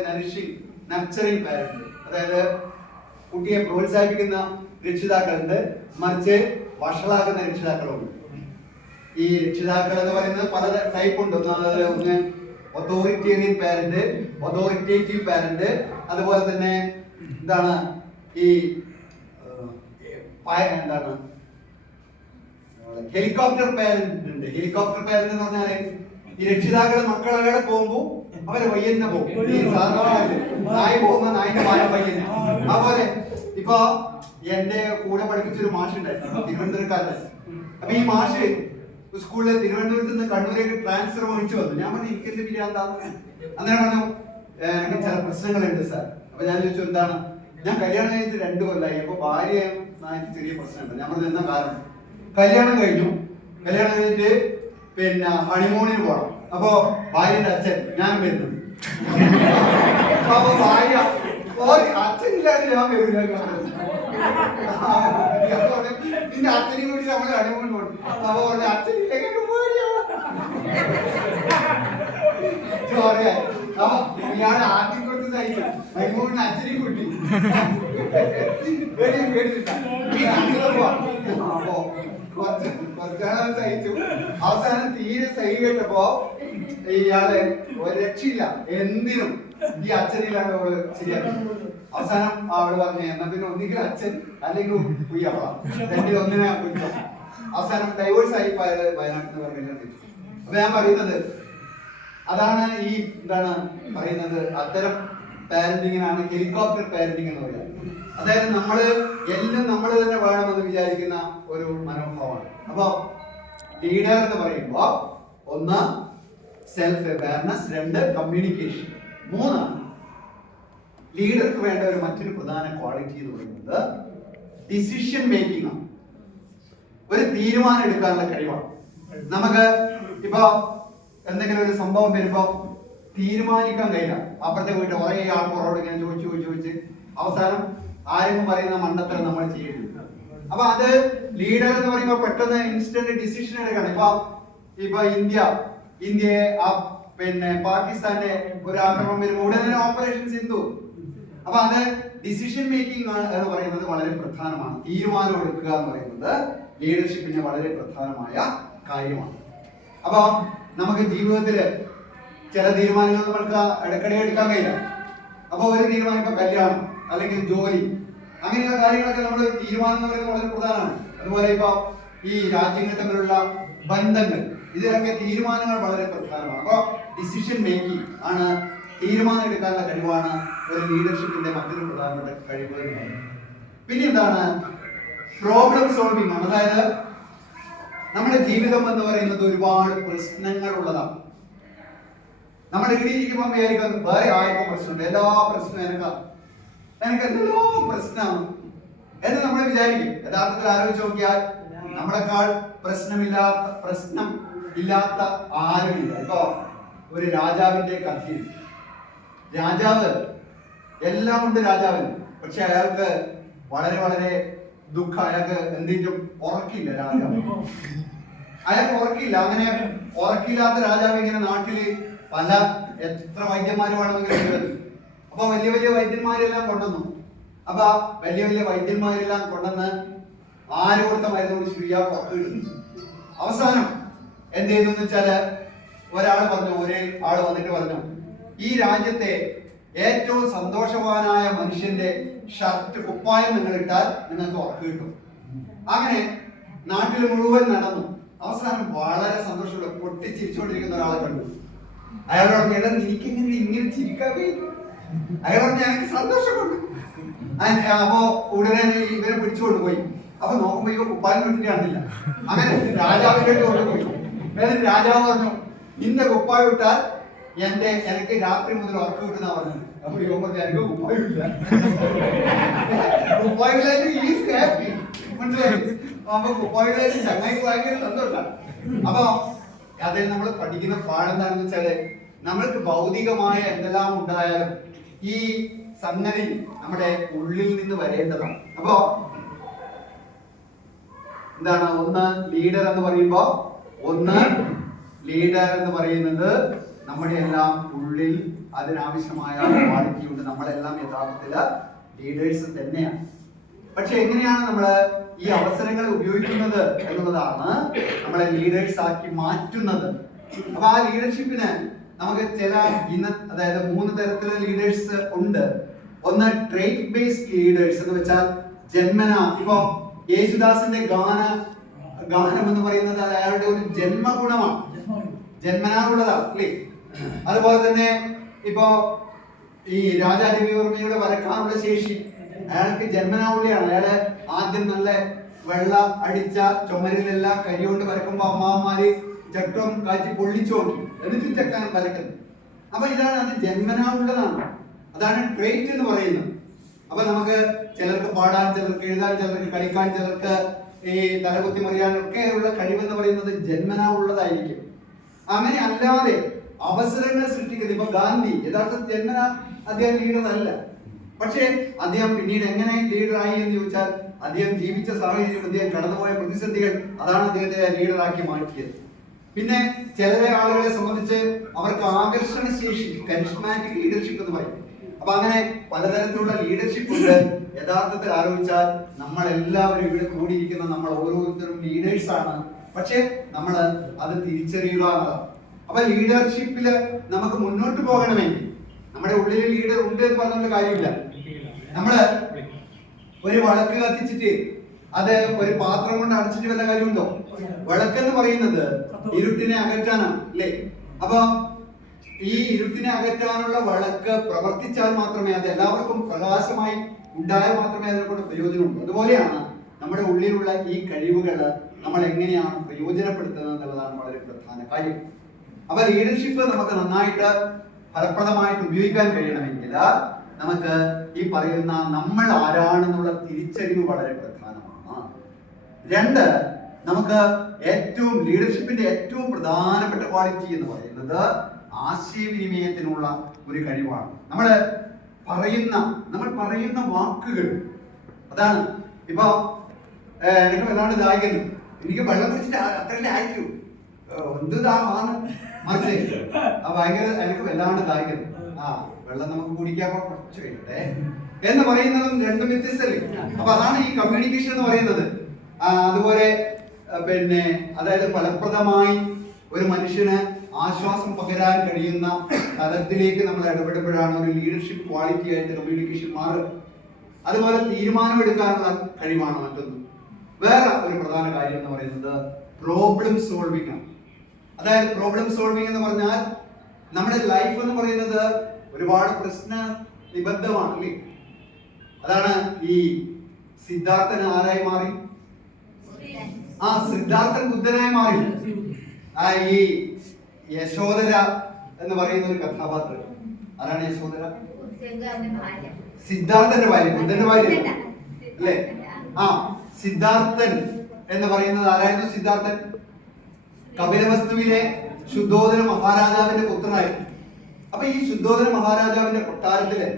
നർച്ചറിങ് പാരന്റ്. അതായത് കുട്ടിയെ പ്രോത്സാഹിപ്പിക്കുന്ന രക്ഷിതാക്കളുണ്ട്, മറിച്ച് വഷളാക്കുന്ന രക്ഷിതാക്കളുണ്ട്. ഈ രക്ഷിതാക്കൾ എന്ന് പറയുന്നത് പല ടൈപ്പ് ഉണ്ട്. ഒന്ന് ഒതോറിറ്റേറിയൻ പാരന്റ്, ഒതോറിറ്റേറ്റീവ് പാരന്റ്, അതുപോലെ തന്നെ എന്താണ് ഈ എന്താണ് ഹെലികോപ്റ്റർ പാരന്റ് ഉണ്ട്. ഹെലികോപ്റ്റർ പാരന്റ് എന്ന് പറഞ്ഞാല് ഈ രക്ഷിതാക്കള് മക്കളെ പോകുമ്പോ അവരെ പയ്യന്നെ പോകും. ഈ സാധാരണ നായി പോകുന്ന നായിന്റെ പാലം പയ്യന്നെ. അതുപോലെ ഇപ്പൊ എന്റെ കൂടെ പഠിപ്പിച്ചൊരു മാഷുണ്ടായിരുന്നു, തിരുവനന്തപുരക്കാരൻ. അപ്പൊ ഈ മാഷ് സ്കൂളിലെ തിരുവനന്തപുരത്ത് നിന്ന് കണ്ണൂരേക്ക് ട്രാൻസ്ഫർ മേടിച്ചു വന്നു. ഞാൻ പറഞ്ഞു എനിക്കെന്ത് പിരിയാന്താന്ന്. അന്നേരം പറഞ്ഞു എനിക്ക് ചില പ്രശ്നങ്ങളുണ്ട് സാർ. അപ്പൊ ഞാൻ ചോദിച്ചു എന്താണ്? ഞാൻ കല്യാണം കഴിഞ്ഞിട്ട് 2 കൊല്ലമായി. അപ്പൊ ഭാര്യയായിട്ട് ചെറിയ പ്രശ്നമുണ്ട്. ഞാൻ പറഞ്ഞു എന്നാ കാരണം? കല്യാണം കഴിഞ്ഞു, കല്യാണം കഴിഞ്ഞിട്ട് പിന്നെ ഹണിമൂണിന് പോകണം. അപ്പൊ ഭാര്യയുടെ അച്ഛൻ ഞാൻ വരുന്നു. അപ്പൊ ഭാര്യ അച്ഛനില്ലാതെ ഞാൻ വരില്ല. നിന്റെ അച്ഛനെ കൂടി നമ്മൾ ഹണിമൂണിന് പോകണം. അപ്പൊ പറഞ്ഞ അച്ഛനില്ലെങ്കിൽ ഇയാളെ ആദ്യം കൊടുത്ത് സഹിച്ചു. ഹണിമൂണിന് അച്ഛനെയും കൂട്ടി കുറച്ചാളെ സഹിച്ചു. അവസാനം തീരെ സഹിക്കട്ടപ്പോ ഇയാള് ഒരു രക്ഷയില്ല, എന്തിനും ഈ അച്ഛനിലാണ് അവള് ശരിയാക്കി. അവസാനം അവള് പറഞ്ഞു എന്നാ പിന്നെ ഒന്നുകിൽ അച്ഛൻ അല്ലെങ്കിൽ കുയ്യവള, രണ്ടിലൊന്നിനെ കുറ്റം. അവസാനം ഡൈവോഴ്സ് ആയി വയനാട്ടിൽ പറഞ്ഞു. അപ്പൊ ഞാൻ പറയുന്നത് അതാണ് ഈ എന്താണ് പറയുന്നത്, അത്തരം പാരന്റിങ്ങിനാണ് ഹെലികോപ്റ്റർ പാരന്റിങ് എന്ന് പറയുന്നത്. അതായത് നമ്മള് എല്ലാം നമ്മൾ തന്നെ വേണമെന്ന് വിചാരിക്കുന്ന ഒരു മനോഭാവമാണ്. അപ്പൊ ലീഡർ എന്ന് പറയുമ്പോ 1 സെൽഫ് അവയർനെസ്, 2 കമ്മ്യൂണിക്കേഷൻ, 3 ലീഡർക്ക് വേണ്ട ഒരു മറ്റൊരു പ്രധാന ക്വാളിറ്റി എന്ന് പറയുന്നത് ഡിസിഷൻ മേക്കിംഗ് ആണ്. ഒരു തീരുമാനം എടുക്കാനുള്ള കഴിവാണ്. നമുക്ക് ഇപ്പൊ എന്തെങ്കിലും ഒരു സംഭവം വരുമ്പോ തീരുമാനിക്കാൻ കഴിയില്ല. അപ്പുറത്തെ പോയിട്ട് കുറേ ആൾക്കാരോട് ഇങ്ങനെ ചോദിച്ച് അവസാനം ആരെങ്കിലും പറയുന്ന മണ്ടത്തരം നമ്മൾ ചെയ്യരുത്. അപ്പൊ അത് ലീഡർ എന്ന് പറയുമ്പോൾ പെട്ടെന്ന് ഇൻസ്റ്റന്റ് ഡിസിഷൻ എടുക്കണം. ഇപ്പൊ ഇന്ത്യയെ പിന്നെ പാകിസ്ഥാന്റെ ഒരു ആക്രമണം വരുമ്പോൾ ഉടനെ ഓപ്പറേഷൻ സിന്ധു. അപ്പൊ അത് ഡിസിഷൻ മേക്കിംഗ് എന്ന് പറയുന്നത് വളരെ പ്രധാനമാണ്. തീരുമാനം എടുക്കുക എന്ന് പറയുന്നത് ലീഡർഷിപ്പിന്റെ വളരെ പ്രധാനമായ കാര്യമാണ്. അപ്പൊ നമുക്ക് ജീവിതത്തില് ചില തീരുമാനങ്ങൾ നമ്മൾക്ക് ഇടയ്ക്കിടെ എടുക്കാൻ കഴിയില്ല. അപ്പൊ ഒരു തീരുമാനം ഇപ്പൊ കല്യാണം അല്ലെങ്കിൽ ജോലി അങ്ങനെയുള്ള കാര്യങ്ങളൊക്കെ നമ്മൾ തീരുമാനം എന്ന് പറയുന്നത് വളരെ പ്രധാനമാണ്. അതുപോലെ ഇപ്പൊ ഈ രാജ്യങ്ങൾ തമ്മിലുള്ള ബന്ധങ്ങൾ, ഇതിലൊക്കെ തീരുമാനങ്ങൾ വളരെ പ്രധാനമാണ്. അപ്പൊ ഡിസിഷൻ മേക്കിംഗ് ആണ്, തീരുമാനം എടുക്കാനുള്ള കഴിവാണ് ഒരു ലീഡർഷിപ്പിന്റെ മറ്റൊരു പ്രധാനപ്പെട്ട കഴിവ്. പിന്നെ എന്താണ്? പ്രോബ്ലം സോൾവിംഗ് ആണ്. അതായത് നമ്മുടെ ജീവിതം എന്ന് പറയുന്നത് ഒരുപാട് പ്രശ്നങ്ങൾ ഉള്ളതാണ്. നമ്മൾ ഇവിടെ ഇരിക്കുമ്പോൾ വിചാരിക്കുന്നത് വേറെ ആർക്കും പ്രശ്നമുണ്ട്, എല്ലാ പ്രശ്നവും എനിക്ക് എന്തെല്ലോ പ്രശ്നമാണ് എന്ന് നമ്മൾ വിചാരിക്കും. യഥാർത്ഥത്തിൽ ആലോചിച്ച് നോക്കിയാൽ നമ്മളെക്കാൾ പ്രശ്നം ഇല്ലാത്ത ആരുമില്ല. ഇപ്പൊ ഒരു രാജാവിന്റെ കഥയിൽ രാജാവ് എല്ലാം ഉണ്ട് രാജാവിന്, പക്ഷെ അയാൾക്ക് വളരെ വളരെ ദുഃഖം. അയാൾക്ക് എന്തെങ്കിലും ഉറക്കില്ല. അയാൾക്ക് ഉറക്കില്ല. അങ്ങനെ ഉറക്കില്ലാത്ത രാജാവ് ഇങ്ങനെ നാട്ടില് എത്ര വൈദ്യന്മാരുമാണെന്ന്. അപ്പൊ വലിയ വലിയ വൈദ്യന്മാരെല്ലാം കൊണ്ടുവന്നു. അപ്പൊ വലിയ വലിയ വൈദ്യന്മാരെല്ലാം കൊണ്ടുവന്ന് ആര് കൊടുത്ത മരുന്ന് കുടിച്ചു ഇയാൾ ഉറക്കം കിട്ടുന്നു. അവസാനം എന്ത് ചെയ്തു വെച്ചാല് ഒരേ ആള് വന്നിട്ട് പറഞ്ഞു, ഈ രാജ്യത്തെ ഏറ്റവും സന്തോഷവാനായ മനുഷ്യന്റെ ഷർട്ട് കുപ്പായം നിങ്ങൾ ഇട്ടാൽ നിങ്ങൾക്ക് ഉറക്കം കിട്ടും. അങ്ങനെ നാട്ടിൽ മുഴുവൻ നടന്നു. അവസാനം വളരെ സന്തോഷമുള്ള പൊട്ടിച്ചിരിച്ചുകൊണ്ടിരിക്കുന്ന ഒരാളെ കണ്ടു. അയാളോട് എനിക്കെങ്ങനെ ഇങ്ങനെ ചിരിക്കാൻ കഴിയും? അയാളോട് ഞങ്ങൾക്ക് സന്തോഷമുണ്ട്. അപ്പോ ഉടനെ ഇവരെ പിടിച്ചുകൊണ്ട് പോയി. അപ്പൊ നോക്കുമ്പോ ഇവ കുപ്പായം ഇട്ടിട്ട് കാണില്ല. അങ്ങനെ രാജാവിന്റെ കൊണ്ടുപോയി. രാജാവ് പറഞ്ഞു, ഇന്ന കുപ്പായം ഇട്ടാൽ എനിക്ക് രാത്രി മുതൽ ഉറക്കം കിട്ടുന്ന പറഞ്ഞത്. അപ്പൊ ഇവ പറഞ്ഞു എനിക്ക് കുപ്പായമില്ല. കുപ്പായില്ലായിട്ട് ഈസ് ഹാപ്പി. മനസ്സിലായി? അപ്പൊ കുപ്പായില്ലായിട്ട് ചങ്ങായിക്ക് ഭയങ്കര സന്തോഷമാണ്. അപ്പൊ അതിൽ നമ്മൾ പഠിക്കുന്ന പാഠം എന്താണെന്ന് വെച്ചാല് നമ്മൾക്ക് ഭൗതികമായ എന്തെല്ലാം ഉണ്ടായാലും ഈ സംഗതി നമ്മുടെ ഉള്ളിൽ നിന്ന് വരേണ്ടതാണ്. അപ്പോ എന്താണ്? ലീഡർ എന്ന് പറയുന്നത് നമ്മുടെ എല്ലാം ഉള്ളിൽ അതിനാവശ്യമായ ക്വാളിറ്റി ഉണ്ട്. നമ്മളെല്ലാം യഥാർത്ഥത്തില് ലീഡേഴ്സ് തന്നെയാണ്. പക്ഷെ എങ്ങനെയാണ് നമ്മള് ഈ അവസരങ്ങൾ ഉപയോഗിക്കുന്നത് എന്നുള്ളതാണ് നമ്മളെ ലീഡേഴ്സ് ആക്കി മാറ്റുന്നത്. അപ്പൊ ആ ലീഡർഷിപ്പിന് നമുക്ക് അതായത് 3 തരത്തിലുള്ള ലീഡേഴ്സ് ഉണ്ട്. ഒന്ന് ട്രേറ്റ് ബേസ്ഡ് ലീഡേഴ്സ് എന്ന് വെച്ചാൽ ജന്മന. ഇപ്പൊ യേശുദാസിന്റെ ഗാനം എന്ന് പറയുന്നത് അയാളുടെ ഒരു ജന്മഗുണമാണ്. ജന്മനാ ഉള്ളതാണ് അല്ലേ? അതുപോലെ തന്നെ ഇപ്പോ ഈ രാജാ രവിവർമ്മയുടെ വരക്കാനുള്ള ശേഷി അയാൾക്ക് ജന്മനാ ഉള്ളയാണ്. അയാള് ആദ്യം നല്ല വെള്ള അടിച്ച ചുമരിലെല്ലാം കൈ കൊണ്ട് വരക്കുമ്പോ അമ്മാവന്മാര് ചട്ടം കാച്ചി പൊള്ളിച്ചു നോക്കി എന്നിട്ട് ചെക്കാൻ വരക്കുന്നത്. അപ്പൊ ഇതാണ്, അത് ജന്മനാ ഉള്ളതാണ്. അതാണ് ട്രേറ്റ് എന്ന് പറയുന്നത്. അപ്പൊ നമുക്ക് ചിലർക്ക് പാടാൻ, ചിലർക്ക് എഴുതാൻ, ചിലർക്ക് കളിക്കാൻ, ചിലർക്ക് ഈ തലകുത്തി മറിയാൻ ഒക്കെ ഉള്ള കഴിവെന്ന് പറയുന്നത് ജന്മനാ ഉള്ളതായിരിക്കും. അങ്ങനെ അല്ലാതെ അവസരങ്ങൾ സൃഷ്ടിക്കുന്നത്, ഇപ്പൊ ഗാന്ധി യഥാർത്ഥത്തിൽ ജന്മനാ അദ്ദേഹം ലീഡർ അല്ല. പക്ഷേ അദ്ദേഹം പിന്നീട് എങ്ങനെ ലീഡറായി എന്ന് ചോദിച്ചാൽ അദ്ദേഹം ജീവിച്ച സാഹചര്യം, അദ്ദേഹം കടന്നുപോയ പ്രതിസന്ധികൾ അതാണ് അദ്ദേഹത്തെ ലീഡറാക്കി മാറ്റിയത്. പിന്നെ ചില ആളുകളെ സംബന്ധിച്ച് അവർക്ക് ആകർഷണ ശേഷി, കരിസ്മാറ്റിക് ലീഡർഷിപ്പ് എന്ന് പറയും. അപ്പൊ അങ്ങനെ പലതരത്തിലുള്ള ലീഡർഷിപ്പ് ഉണ്ട്. യഥാർത്ഥത്തിൽ ആലോചിച്ചാൽ നമ്മൾ എല്ലാവരും ഇവിടെ കൂടിയിരിക്കുന്ന നമ്മൾ ഓരോരുത്തരും ലീഡേഴ്സ് ആണ്. പക്ഷെ നമ്മൾ അത് തിരിച്ചറിയുക എന്നതാണ്. അപ്പൊ ലീഡർഷിപ്പില് നമുക്ക് മുന്നോട്ട് പോകണമെങ്കിൽ നമ്മുടെ ഉള്ളിൽ ലീഡർ ഉണ്ട് എന്ന് പറഞ്ഞ കാര്യമില്ല. നമ്മള് ഒരു വിളക്ക് കത്തിച്ചിട്ട് അത് ഒരു പാത്രം കൊണ്ട് അടച്ചിട്ട് വല്ല കാര്യമുണ്ടോ? വിളക്കെന്ന് പറയുന്നത് ഇരുട്ടിനെ അകറ്റാനാണ് അല്ലേ? അപ്പൊ ഈ ഇരുട്ടിനെ അകറ്റാനുള്ള വിളക്ക് പ്രവർത്തിച്ചാൽ മാത്രമേ, അത് എല്ലാവർക്കും പ്രകാശമായി ഉണ്ടായാൽ മാത്രമേ അതിനെ കൊണ്ട് പ്രയോജനമുള്ളൂ. അതുപോലെയാണ് നമ്മുടെ ഉള്ളിലുള്ള ഈ കഴിവുകൾ നമ്മൾ എങ്ങനെയാണ് പ്രയോജനപ്പെടുത്തുന്നത് എന്നുള്ളതാണ് വളരെ പ്രധാന കാര്യം. അപ്പൊ ലീഡർഷിപ്പ് നമുക്ക് നന്നായിട്ട് ഫലപ്രദമായിട്ട് ഉപയോഗിക്കാൻ കഴിയണമെങ്കിൽ നമുക്ക് ഈ പറയുന്ന നമ്മൾ ആരാണെന്നുള്ള തിരിച്ചറിവ് വളരെ പ്രധാനമാണ്. രണ്ട്, നമുക്ക് ഏറ്റവും ലീഡർഷിപ്പിന്റെ ഏറ്റവും പ്രധാനപ്പെട്ട ക്വാളിറ്റി എന്ന് പറയുന്നത് ആശയവിനിമയത്തിനുള്ള ഒരു കഴിവാണ്. നമ്മൾ പറയുന്ന വാക്കുകൾ, അതാണ്. ഇപ്പൊ എനിക്ക് വല്ലാണ്ട് ദാഹിക്കുന്നു, എനിക്ക് വെള്ളം കുടിച്ചിട്ട് അത്രയല്ലേ ആയിരിക്കും, എന്താണ് മനസ്സിലായി? ഭയങ്കര എനിക്ക് വല്ലാണ്ട് ദാഹിക്കുന്നു, വെള്ളം നമുക്ക് കുടിക്കാൻ കുറച്ച് കഴിയട്ടെ എന്ന് പറയുന്നതും രണ്ടും വ്യത്യസ്തല്ലേ? അപ്പൊ അതാണ് ഈ കമ്മ്യൂണിക്കേഷൻ എന്ന് പറയുന്നത്. അതുപോലെ പിന്നെ അതായത് ഫലപ്രദമായി ഒരു മനുഷ്യന് ആശ്വാസം പകരാൻ കഴിയുന്ന തലത്തിലേക്ക് നമ്മൾ ഇടപെടുമ്പോഴാണ് ഒരു ലീഡർഷിപ്പ് ക്വാളിറ്റി ആയിട്ട് കമ്മ്യൂണിക്കേഷൻ മാറുക. അതുപോലെ തീരുമാനമെടുക്കാനുള്ള കഴിവാണ് മറ്റൊന്ന്. വേറെ ഒരു പ്രധാന കാര്യം എന്ന് പറയുന്നത് പ്രോബ്ലം സോൾവിംഗ് ആണ്. അതായത് പ്രോബ്ലം സോൾവിംഗ് എന്ന് പറഞ്ഞാൽ നമ്മുടെ ലൈഫ് എന്ന് പറയുന്നത് ഒരുപാട് പ്രശ്ന നിബദ്ധമാണ് അല്ലേ? അതാണ് ഈ സിദ്ധാർത്ഥൻ ആരായി മാറി? സിദ്ധാർത്ഥൻ ബുദ്ധനായി മാറി. ഈ യശോദര എന്ന് പറയുന്ന ഒരു കഥാപാത്രം, ആരാണ് യശോദര? സിദ്ധാർത്ഥന്റെ ഭാര്യ, ബുദ്ധന്റെ ഭാര്യ അല്ലേ? സിദ്ധാർത്ഥൻ എന്ന് പറയുന്നത് ആരായിരുന്നു? സിദ്ധാർത്ഥൻ കപിലവസ്തുവിലെ ശുദ്ധോദന മഹാരാജാവിന്റെ പുത്രനായിരുന്നു. അപ്പൊ ഈ ശുദ്ധോദന മഹാരാജാവിന്റെ കൊട്ടാരത്തില്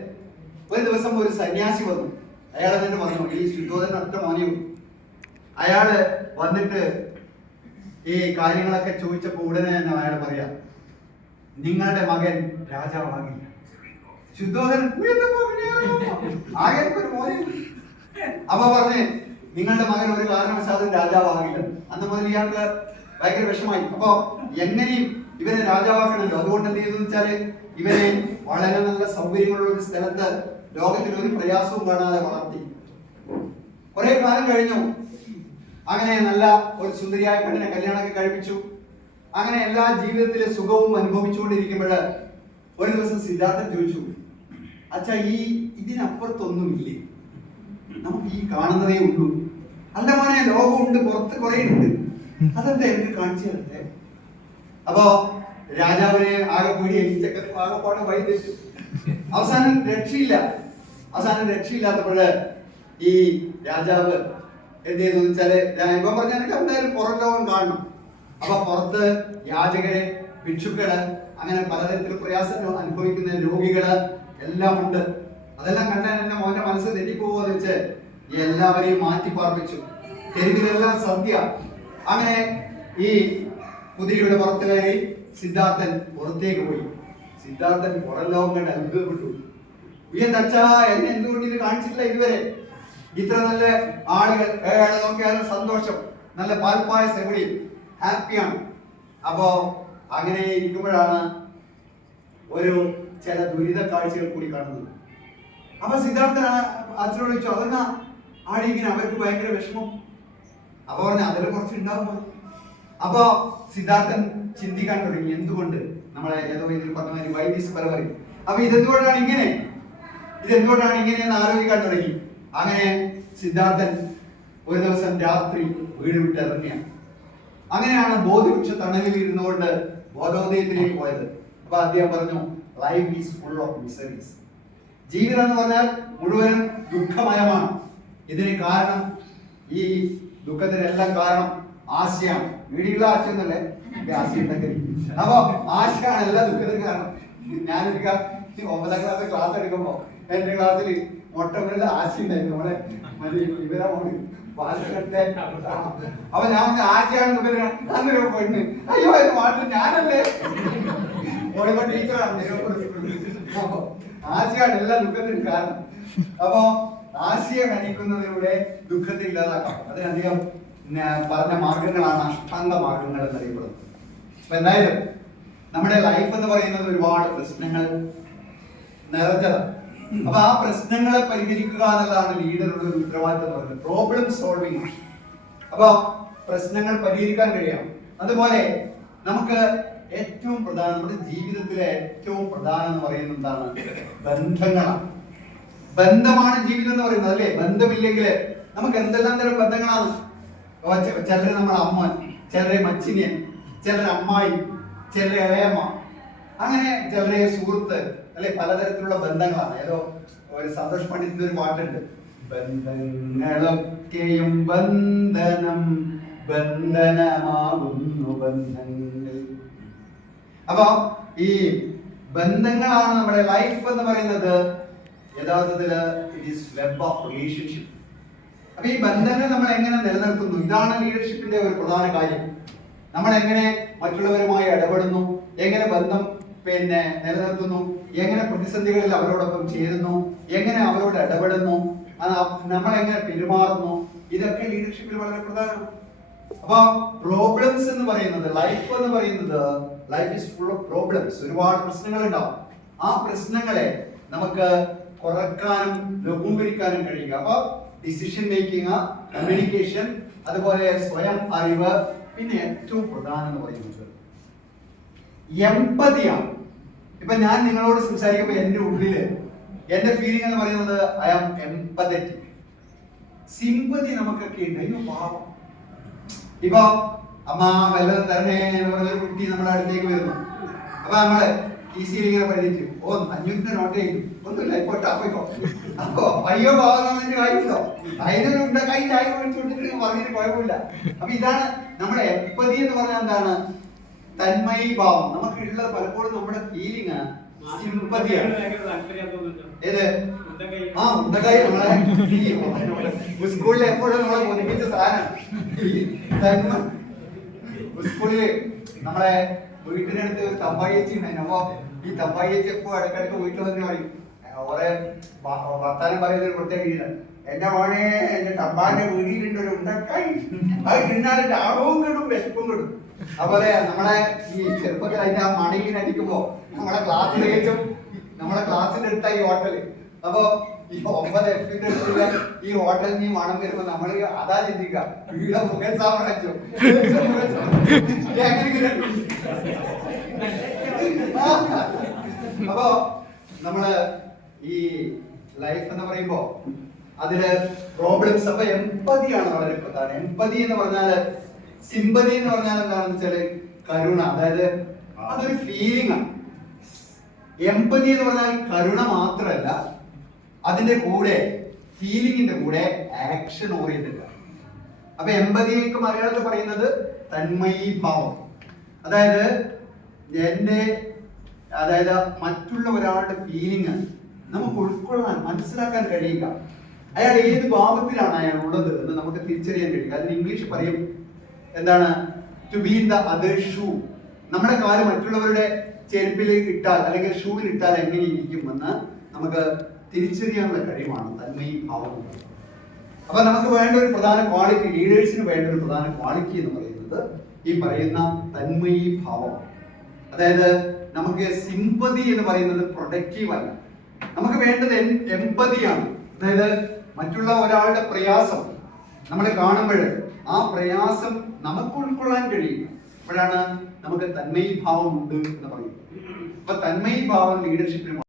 ഒരു ദിവസം ഒരു സന്യാസി വന്നു. അയാൾ തന്നെ പറഞ്ഞു, ഈ ശുദ്ധോദന ഒറ്റ മോനെയും. അയാള് വന്നിട്ട് ഈ കാര്യങ്ങളൊക്കെ ചോദിച്ചപ്പോ ഉടനെ തന്നെ അയാൾ പറയാ, നിങ്ങളുടെ മകൻ രാജാവാകില്ല. ശുദ്ധോദനൻ ആകെ ഒരു മോനെ. അപ്പൊ പറഞ്ഞേ, നിങ്ങളുടെ മകൻ ഒരു കാരണവശാലും രാജാവാകില്ല. അന്ന് മുതൽ ഇയാൾക്ക് ഭയങ്കര വിഷമായി. അപ്പൊ എങ്ങനെയും ഇവനെ രാജാവാക്കണല്ലോ. അതുകൊണ്ട് എന്ത് ചെയ്തു വെച്ചാല് ഇവനെ വളരെ നല്ല സൗകര്യങ്ങളുള്ള ഒരു സ്ഥലത്ത് ലോകത്തിൽ ഒരു പ്രയാസവും കാണാതെ വളർത്തി. കുറെ കാലം കഴിഞ്ഞു. അങ്ങനെ നല്ല ഒരു സുന്ദരിയായ പെണ്ണിനെ കല്യാണമൊക്കെ കഴിപ്പിച്ചു. അങ്ങനെ എല്ലാ ജീവിതത്തിലെ സുഖവും അനുഭവിച്ചുകൊണ്ടിരിക്കുമ്പോൾ ഒരു ദിവസം സിദ്ധാർത്ഥൻ ചോദിച്ചു, അച്ഛാ, ഇതിനപ്പുറത്തൊന്നുമില്ലേ? നമുക്ക് ഈ കാണുന്നതേ ഉള്ളൂ. അല്ല മോനെ, ലോകമുണ്ട്, പുറത്ത് കുറെ ഉണ്ട്. അതെന്താ എനിക്ക് കാണിച്ചു തരട്ടെ? അപ്പോ രാജാവിനെ ആകെ കൂടി ആകെപ്പാടെ വൈദ്യുതി. അവസാനം രക്ഷയില്ലാത്തപ്പോഴ് ഈ രാജാവ് എന്ത് ചെയ്തു വെച്ചാല്, ഇപ്പൊ പറഞ്ഞാൽ എന്തായാലും പുറം ലോകം കാണണം. അപ്പൊ പുറത്ത് യാചകര്, ഭിക്ഷുക്കള്, അങ്ങനെ പലതരത്തിൽ പ്രയാസം അനുഭവിക്കുന്ന രോഗികള് എല്ലാം ഉണ്ട്. അതെല്ലാം കണ്ടാൽ എന്റെ മോന്റെ മനസ്സ് തെറ്റിപ്പോകുമെന്ന് വെച്ച് എല്ലാവരെയും മാറ്റി പാർപ്പിച്ചു. തെരുവിലെല്ലാം സദ്യ. അങ്ങനെ ഈ കുതിരയുടെ പുറത്ത് കയറി സിദ്ധാർത്ഥൻ പുറത്തേക്ക് പോയി. സിദ്ധാർത്ഥൻ പുറം ലോകം കണ്ട് അത്ഭുതപ്പെട്ടു. അച്ഛാ, എന്നെ എന്തുകൊണ്ട് ഇത് കാണിച്ചില്ല ഇതുവരെ? ഇത്ര നല്ല ആളുകൾ നോക്കിയാലും സന്തോഷം, നല്ല പാൽപ്പായസം കൂടി, ഹാപ്പിയാണ്. അപ്പോ അങ്ങനെ ഇരിക്കുമ്പോഴാണ് ഒരു ചില ദുരിത കാഴ്ചകൾ കൂടി കാണുന്നത്. അപ്പൊ സിദ്ധാർത്ഥൻ അച്ഛനോട് ചോദിച്ചു, അതെന്നാ ആടിയിങ്ങനെ അവർക്ക് ഭയങ്കര വിഷമം? അപ്പൊ പറഞ്ഞു, അതിൽ കുറച്ച് ഉണ്ടാകുമോ? അപ്പൊ സിദ്ധാർത്ഥൻ ചിന്തിക്കാൻ തുടങ്ങി, എന്തുകൊണ്ട് നമ്മളെ ഏതോ ഇതിൽ പറഞ്ഞ മാതിരി വൈദ്യസ് പല പറയും. അപ്പൊ ഇതെന്തുകൊണ്ടാണ് ഇങ്ങനെ എന്ന് ആലോചിക്കാൻ തുടങ്ങി. അങ്ങനെ സിദ്ധാർത്ഥൻ ഒരു ദിവസം രാത്രി വീട് വിട്ടിറങ്ങിയാണ്. അങ്ങനെയാണ് ബോധിവൃക്ഷ തണലിൽ ഇരുന്നുകൊണ്ട് ബോധോദയത്തിലേക്ക് പോയത്. അപ്പൊ അദ്ദേഹം പറഞ്ഞു, life is full of miseries. ജീവിതം എന്ന് പറഞ്ഞാൽ മുഴുവനും ദുഃഖമയമാണ്. ഇതിന് കാരണം, ഈ ദുഃഖത്തിനെല്ലാം കാരണം ആശയാണ്. വീടിയുള്ള ആശയൊന്നല്ലേ, ആശയം ഉണ്ടെങ്കിൽ. അപ്പൊ ആശയാണ് എല്ലാ ദുഃഖത്തിനും കാരണം. ഞാനൊരു 9ാം ക്ലാസ് എടുക്കുമ്പോ എന്റെ ക്ലാസ്സിൽ മൊട്ടമുള്ള ആശയം ഉണ്ടായിരുന്നു. നമ്മളെ ഇവരാ മോള് പാലത്തെ. അപ്പൊ ഞാൻ ആശയാണ് ദുഃഖത്തിന് അങ്ങനെ പോയിട്ട്, അയ്യോ എന്റെ പാട്ടിൽ ഞാനല്ലേ ഓടിപ്പോ ടീച്ചറാണ്. അപ്പൊ ആശയാണ് എല്ലാ ദുഃഖത്തിനും കാരണം. അപ്പൊ ആശയം ഹനിക്കുന്നതിലൂടെ ദുഃഖത്തെ ഇല്ലാതാക്കാം. അതിനധികം പറഞ്ഞ മാർഗങ്ങളാണ് അഷ്ടാംഗ മാർഗങ്ങൾ എന്നറിയപ്പെടുന്നത്. അപ്പൊ എന്തായാലും നമ്മുടെ ലൈഫ് എന്ന് പറയുന്നത് ഒരുപാട് പ്രശ്നങ്ങൾ നിറഞ്ഞതാണ്. അപ്പൊ ആ പ്രശ്നങ്ങളെ പരിഹരിക്കുക എന്നുള്ളതാണ് ലീഡറുടെ ഒരു ഉത്തരവാദിത്തം എന്ന് പറയുന്നത്. Problem solving. അപ്പൊ പ്രശ്നങ്ങൾ പരിഹരിക്കാൻ കഴിയണം. അതുപോലെ നമുക്ക് ഏറ്റവും പ്രധാനം, നമ്മുടെ ജീവിതത്തിലെ ഏറ്റവും പ്രധാനം എന്ന് പറയുന്നത് എന്താണ്? ബന്ധങ്ങളാണ്. ബന്ധമാണ് ജീവിതം എന്ന് പറയുന്നത്, അല്ലേ? ബന്ധമില്ലെങ്കിൽ നമുക്ക് എന്തെല്ലാം തരം ബന്ധങ്ങളാണ്. ചിലരെ നമ്മുടെ അമ്മ, ചിലരെ മച്ചിനിയൻ, ചിലരെ അമ്മായി, ചിലരെ ഇളയമ്മ, അങ്ങനെ ചിലരെ സുഹൃത്ത്, അല്ലെ? പലതരത്തിലുള്ള ബന്ധങ്ങളാണ്. ഏതോ ഒരു സന്തോഷ് പണ്ഡിറ്റിന്റെ ഒരു പാട്ടുണ്ട്, ബന്ധങ്ങളൊക്കെയും ബന്ധനം ബന്ധനമാകുന്നു ബന്ധങ്ങൾ. അപ്പൊ ഈ ബന്ധങ്ങളാണ് നമ്മുടെ ലൈഫ് എന്ന് പറയുന്നത്. യഥാർത്ഥത്തില് it is web of relationship. അപ്പൊ ഈ ബന്ധങ്ങൾ നമ്മൾ എങ്ങനെ നിലനിർത്തുന്നു, ഇതാണ് ലീഡർഷിപ്പിന്റെ ഒരു പ്രധാന കാര്യം. നമ്മൾ എങ്ങനെ മറ്റുള്ളവരുമായി ഇടപെടുന്നു, എങ്ങനെ ബന്ധം നിലനിർത്തുന്നു, എങ്ങനെ പ്രതിസന്ധികളിൽ അവരോടൊപ്പം ചേരുന്നു, എങ്ങനെ അവരോട് ഇടപെടുന്നു, നമ്മൾ എങ്ങനെ പെരുമാറുന്നു, ഇതൊക്കെ ലീഡർഷിപ്പിൽ വളരെ പ്രധാനമാണ്. അപ്പൊ പ്രോബ്ലംസ് എന്ന് പറയുന്നത്, ലൈഫ് എന്ന് പറയുന്നത്, life is full of problems. ഒരുപാട് പ്രശ്നങ്ങൾ ഉണ്ടാവും. ആ പ്രശ്നങ്ങളെ നമുക്ക് കുറക്കാനും ലഘൂകരിക്കാനും കഴിയുക. അപ്പൊ ഡിസിഷൻ മേക്കിംഗ്, കമ്മ്യൂണിക്കേഷൻ, അതുപോലെ സ്വയം അറിവ്, പിന്നെ ഏറ്റവും പ്രധാനം എന്ന് പറയുന്നത് എംപതിയാണ്. ഇപ്പൊ ഞാൻ നിങ്ങളോട് സംസാരിക്കുമ്പോൾ എന്റെ ഉള്ളില് എന്റെ ഫീലിംഗ് എന്ന് പറയുന്നത് ഐ ആം എംപതറ്റിക്. സിമ്പതി നമുക്കൊക്കെ ഉണ്ട്. അയ്യോ പാവം, ഇപ്പൊ അമ്മ വല്ലതും തരണേ എന്ന് പറഞ്ഞ ഒരു കുട്ടി നമ്മുടെ അടുത്തേക്ക് വരുന്നു. അപ്പൊ നമ്മള് ഈസിയിൽ ഇങ്ങനെ പരിചയിച്ചു, 500 നോട്ട് ചെയ്തു, ഒന്നുമില്ല ഇപ്പോട്ടാ പോയിക്കോ. അപ്പൊ അയ്യോ പാവം കാര്യമില്ലോ, അതിനൊരു കൈ ചായ മേടിച്ചുകൊണ്ടിട്ട് പറഞ്ഞിട്ട് കുഴപ്പമില്ല. അപ്പൊ ഇതാണ് നമ്മുടെ എംപതി എന്ന് പറഞ്ഞാൽ എന്താണ്? തന്മയി ഭാവം. നമുക്ക് ഉള്ളത് പലപ്പോഴും നമ്മുടെ ഫീലിംഗ് സിമ്പതിയാണ്. ഏത്? ആ ഉണ്ടക്കായി നമ്മളെ സ്കൂളിൽ എപ്പോഴും നമ്മളെ ഒന്നിപ്പിച്ച സാധനം. സ്കൂളില് നമ്മളെ വീട്ടിനടുത്ത് തമ്പായി ചേച്ചി ഉണ്ടായിരുന്നു. അപ്പൊ ഈ തമ്പായി ചേച്ചി എപ്പോ ഇടയ്ക്കിടയ്ക്ക് വീട്ടിൽ വന്നിട്ട് പറയും, ഓരോ വർത്താനം പറയുന്ന ഒരു പ്രത്യേക രീതിയിലാണ്. എന്റെ മോനെ, എന്റെ തമ്പാന്റെ വീടിലുണ്ട് ഒരു ഉണ്ടക്കായി, അത് തിന്നാലും ലാഭവും കിട്ടും വിശപ്പും കിട്ടും. അതുപോലെ നമ്മളെ ഈ ചെറുപ്പത്തിൽ അതിന്റെ ആ മണിങ്ങനെ അടിക്കുമ്പോ നമ്മളെ ക്ലാസ്സിന്റെ അടുത്ത ഈ ഹോട്ടല്. അപ്പൊ ഈ 9 F-ന്റെ അടുത്തുള്ള ഈ ഹോട്ടലിൽ നീ മണം വരുമ്പോ നമ്മള് അതാ ചിന്തിക്കുക, വീട് മുഖൻ സാമ്രാജ്യം. അപ്പൊ നമ്മള് ഈ ലൈഫ് എന്ന് പറയുമ്പോ അതില് പ്രോബ്ലംസ്, അപ്പൊ എംപതിയാണ് വളരെ പ്രധാനം. എംപതി എന്ന് പറഞ്ഞാല്, സിമ്പതി എന്ന് പറഞ്ഞാൽ എന്താണെന്ന് വെച്ചാല് കരുണ, അതായത് അതൊരു ഫീലിംഗ് ആണ്. എംപതി എന്ന് പറഞ്ഞാൽ കരുണ മാത്രമല്ല, അതിന്റെ കൂടെ ഫീലിംഗിന്റെ കൂടെ ആക്ഷൻ ഓറിയന്റഡ് ആണ്. അപ്പൊ എംപതിക്ക് മലയാളത്തിൽ പറയുന്നത് തന്മയീഭാവം. അതായത് അതായത് മറ്റുള്ള ഒരാളുടെ ഫീലിംഗ് നമുക്ക് ഉൾക്കൊള്ളാൻ, മനസ്സിലാക്കാൻ കഴിയുക. അയാൾ ഏത് ഭാവത്തിലാണ് അയാൾ ഉള്ളത് എന്ന് നമുക്ക് തിരിച്ചറിയാൻ കഴിയുക. അതിന് ഇംഗ്ലീഷ് പറയും എന്താണ്? To be in the other shoe. നമ്മുടെ കാല് മറ്റുള്ളവരുടെ ചെരുപ്പിലേക്ക് ഇട്ടാൽ അല്ലെങ്കിൽ ഷൂവിൽ ഇട്ടാൽ എങ്ങനെ ഇരിക്കുമെന്ന് നമുക്ക് തിരിച്ചറിയാനുള്ള കഴിവാണ് തന്മയീഭാവം. അപ്പൊ നമുക്ക് വേണ്ട ഒരു പ്രധാന ക്വാളിറ്റി, ലീഡേഴ്സിന് വേണ്ട ഒരു പ്രധാന ക്വാളിറ്റി എന്ന് പറയുന്നത് ഈ പറയുന്ന തന്മയീഭാവം. അതായത് നമുക്ക് സിമ്പതി എന്ന് പറയുന്നത് പ്രൊഡക്റ്റീവ് അല്ല, നമുക്ക് വേണ്ടത് എംപതിയാണ്. അതായത് മറ്റുള്ള ഒരാളുടെ പ്രയാസം നമ്മൾ കാണുമ്പോൾ ആ പ്രയാസം നമുക്ക് ഉൾക്കൊള്ളാൻ കഴിയും. അപ്പോഴാണ് നമുക്ക് തന്മയീഭാവം ഉണ്ട് എന്ന് പറയുന്നത്. അപ്പൊ തന്മയീഭാവം ലീഡർഷിപ്പിന്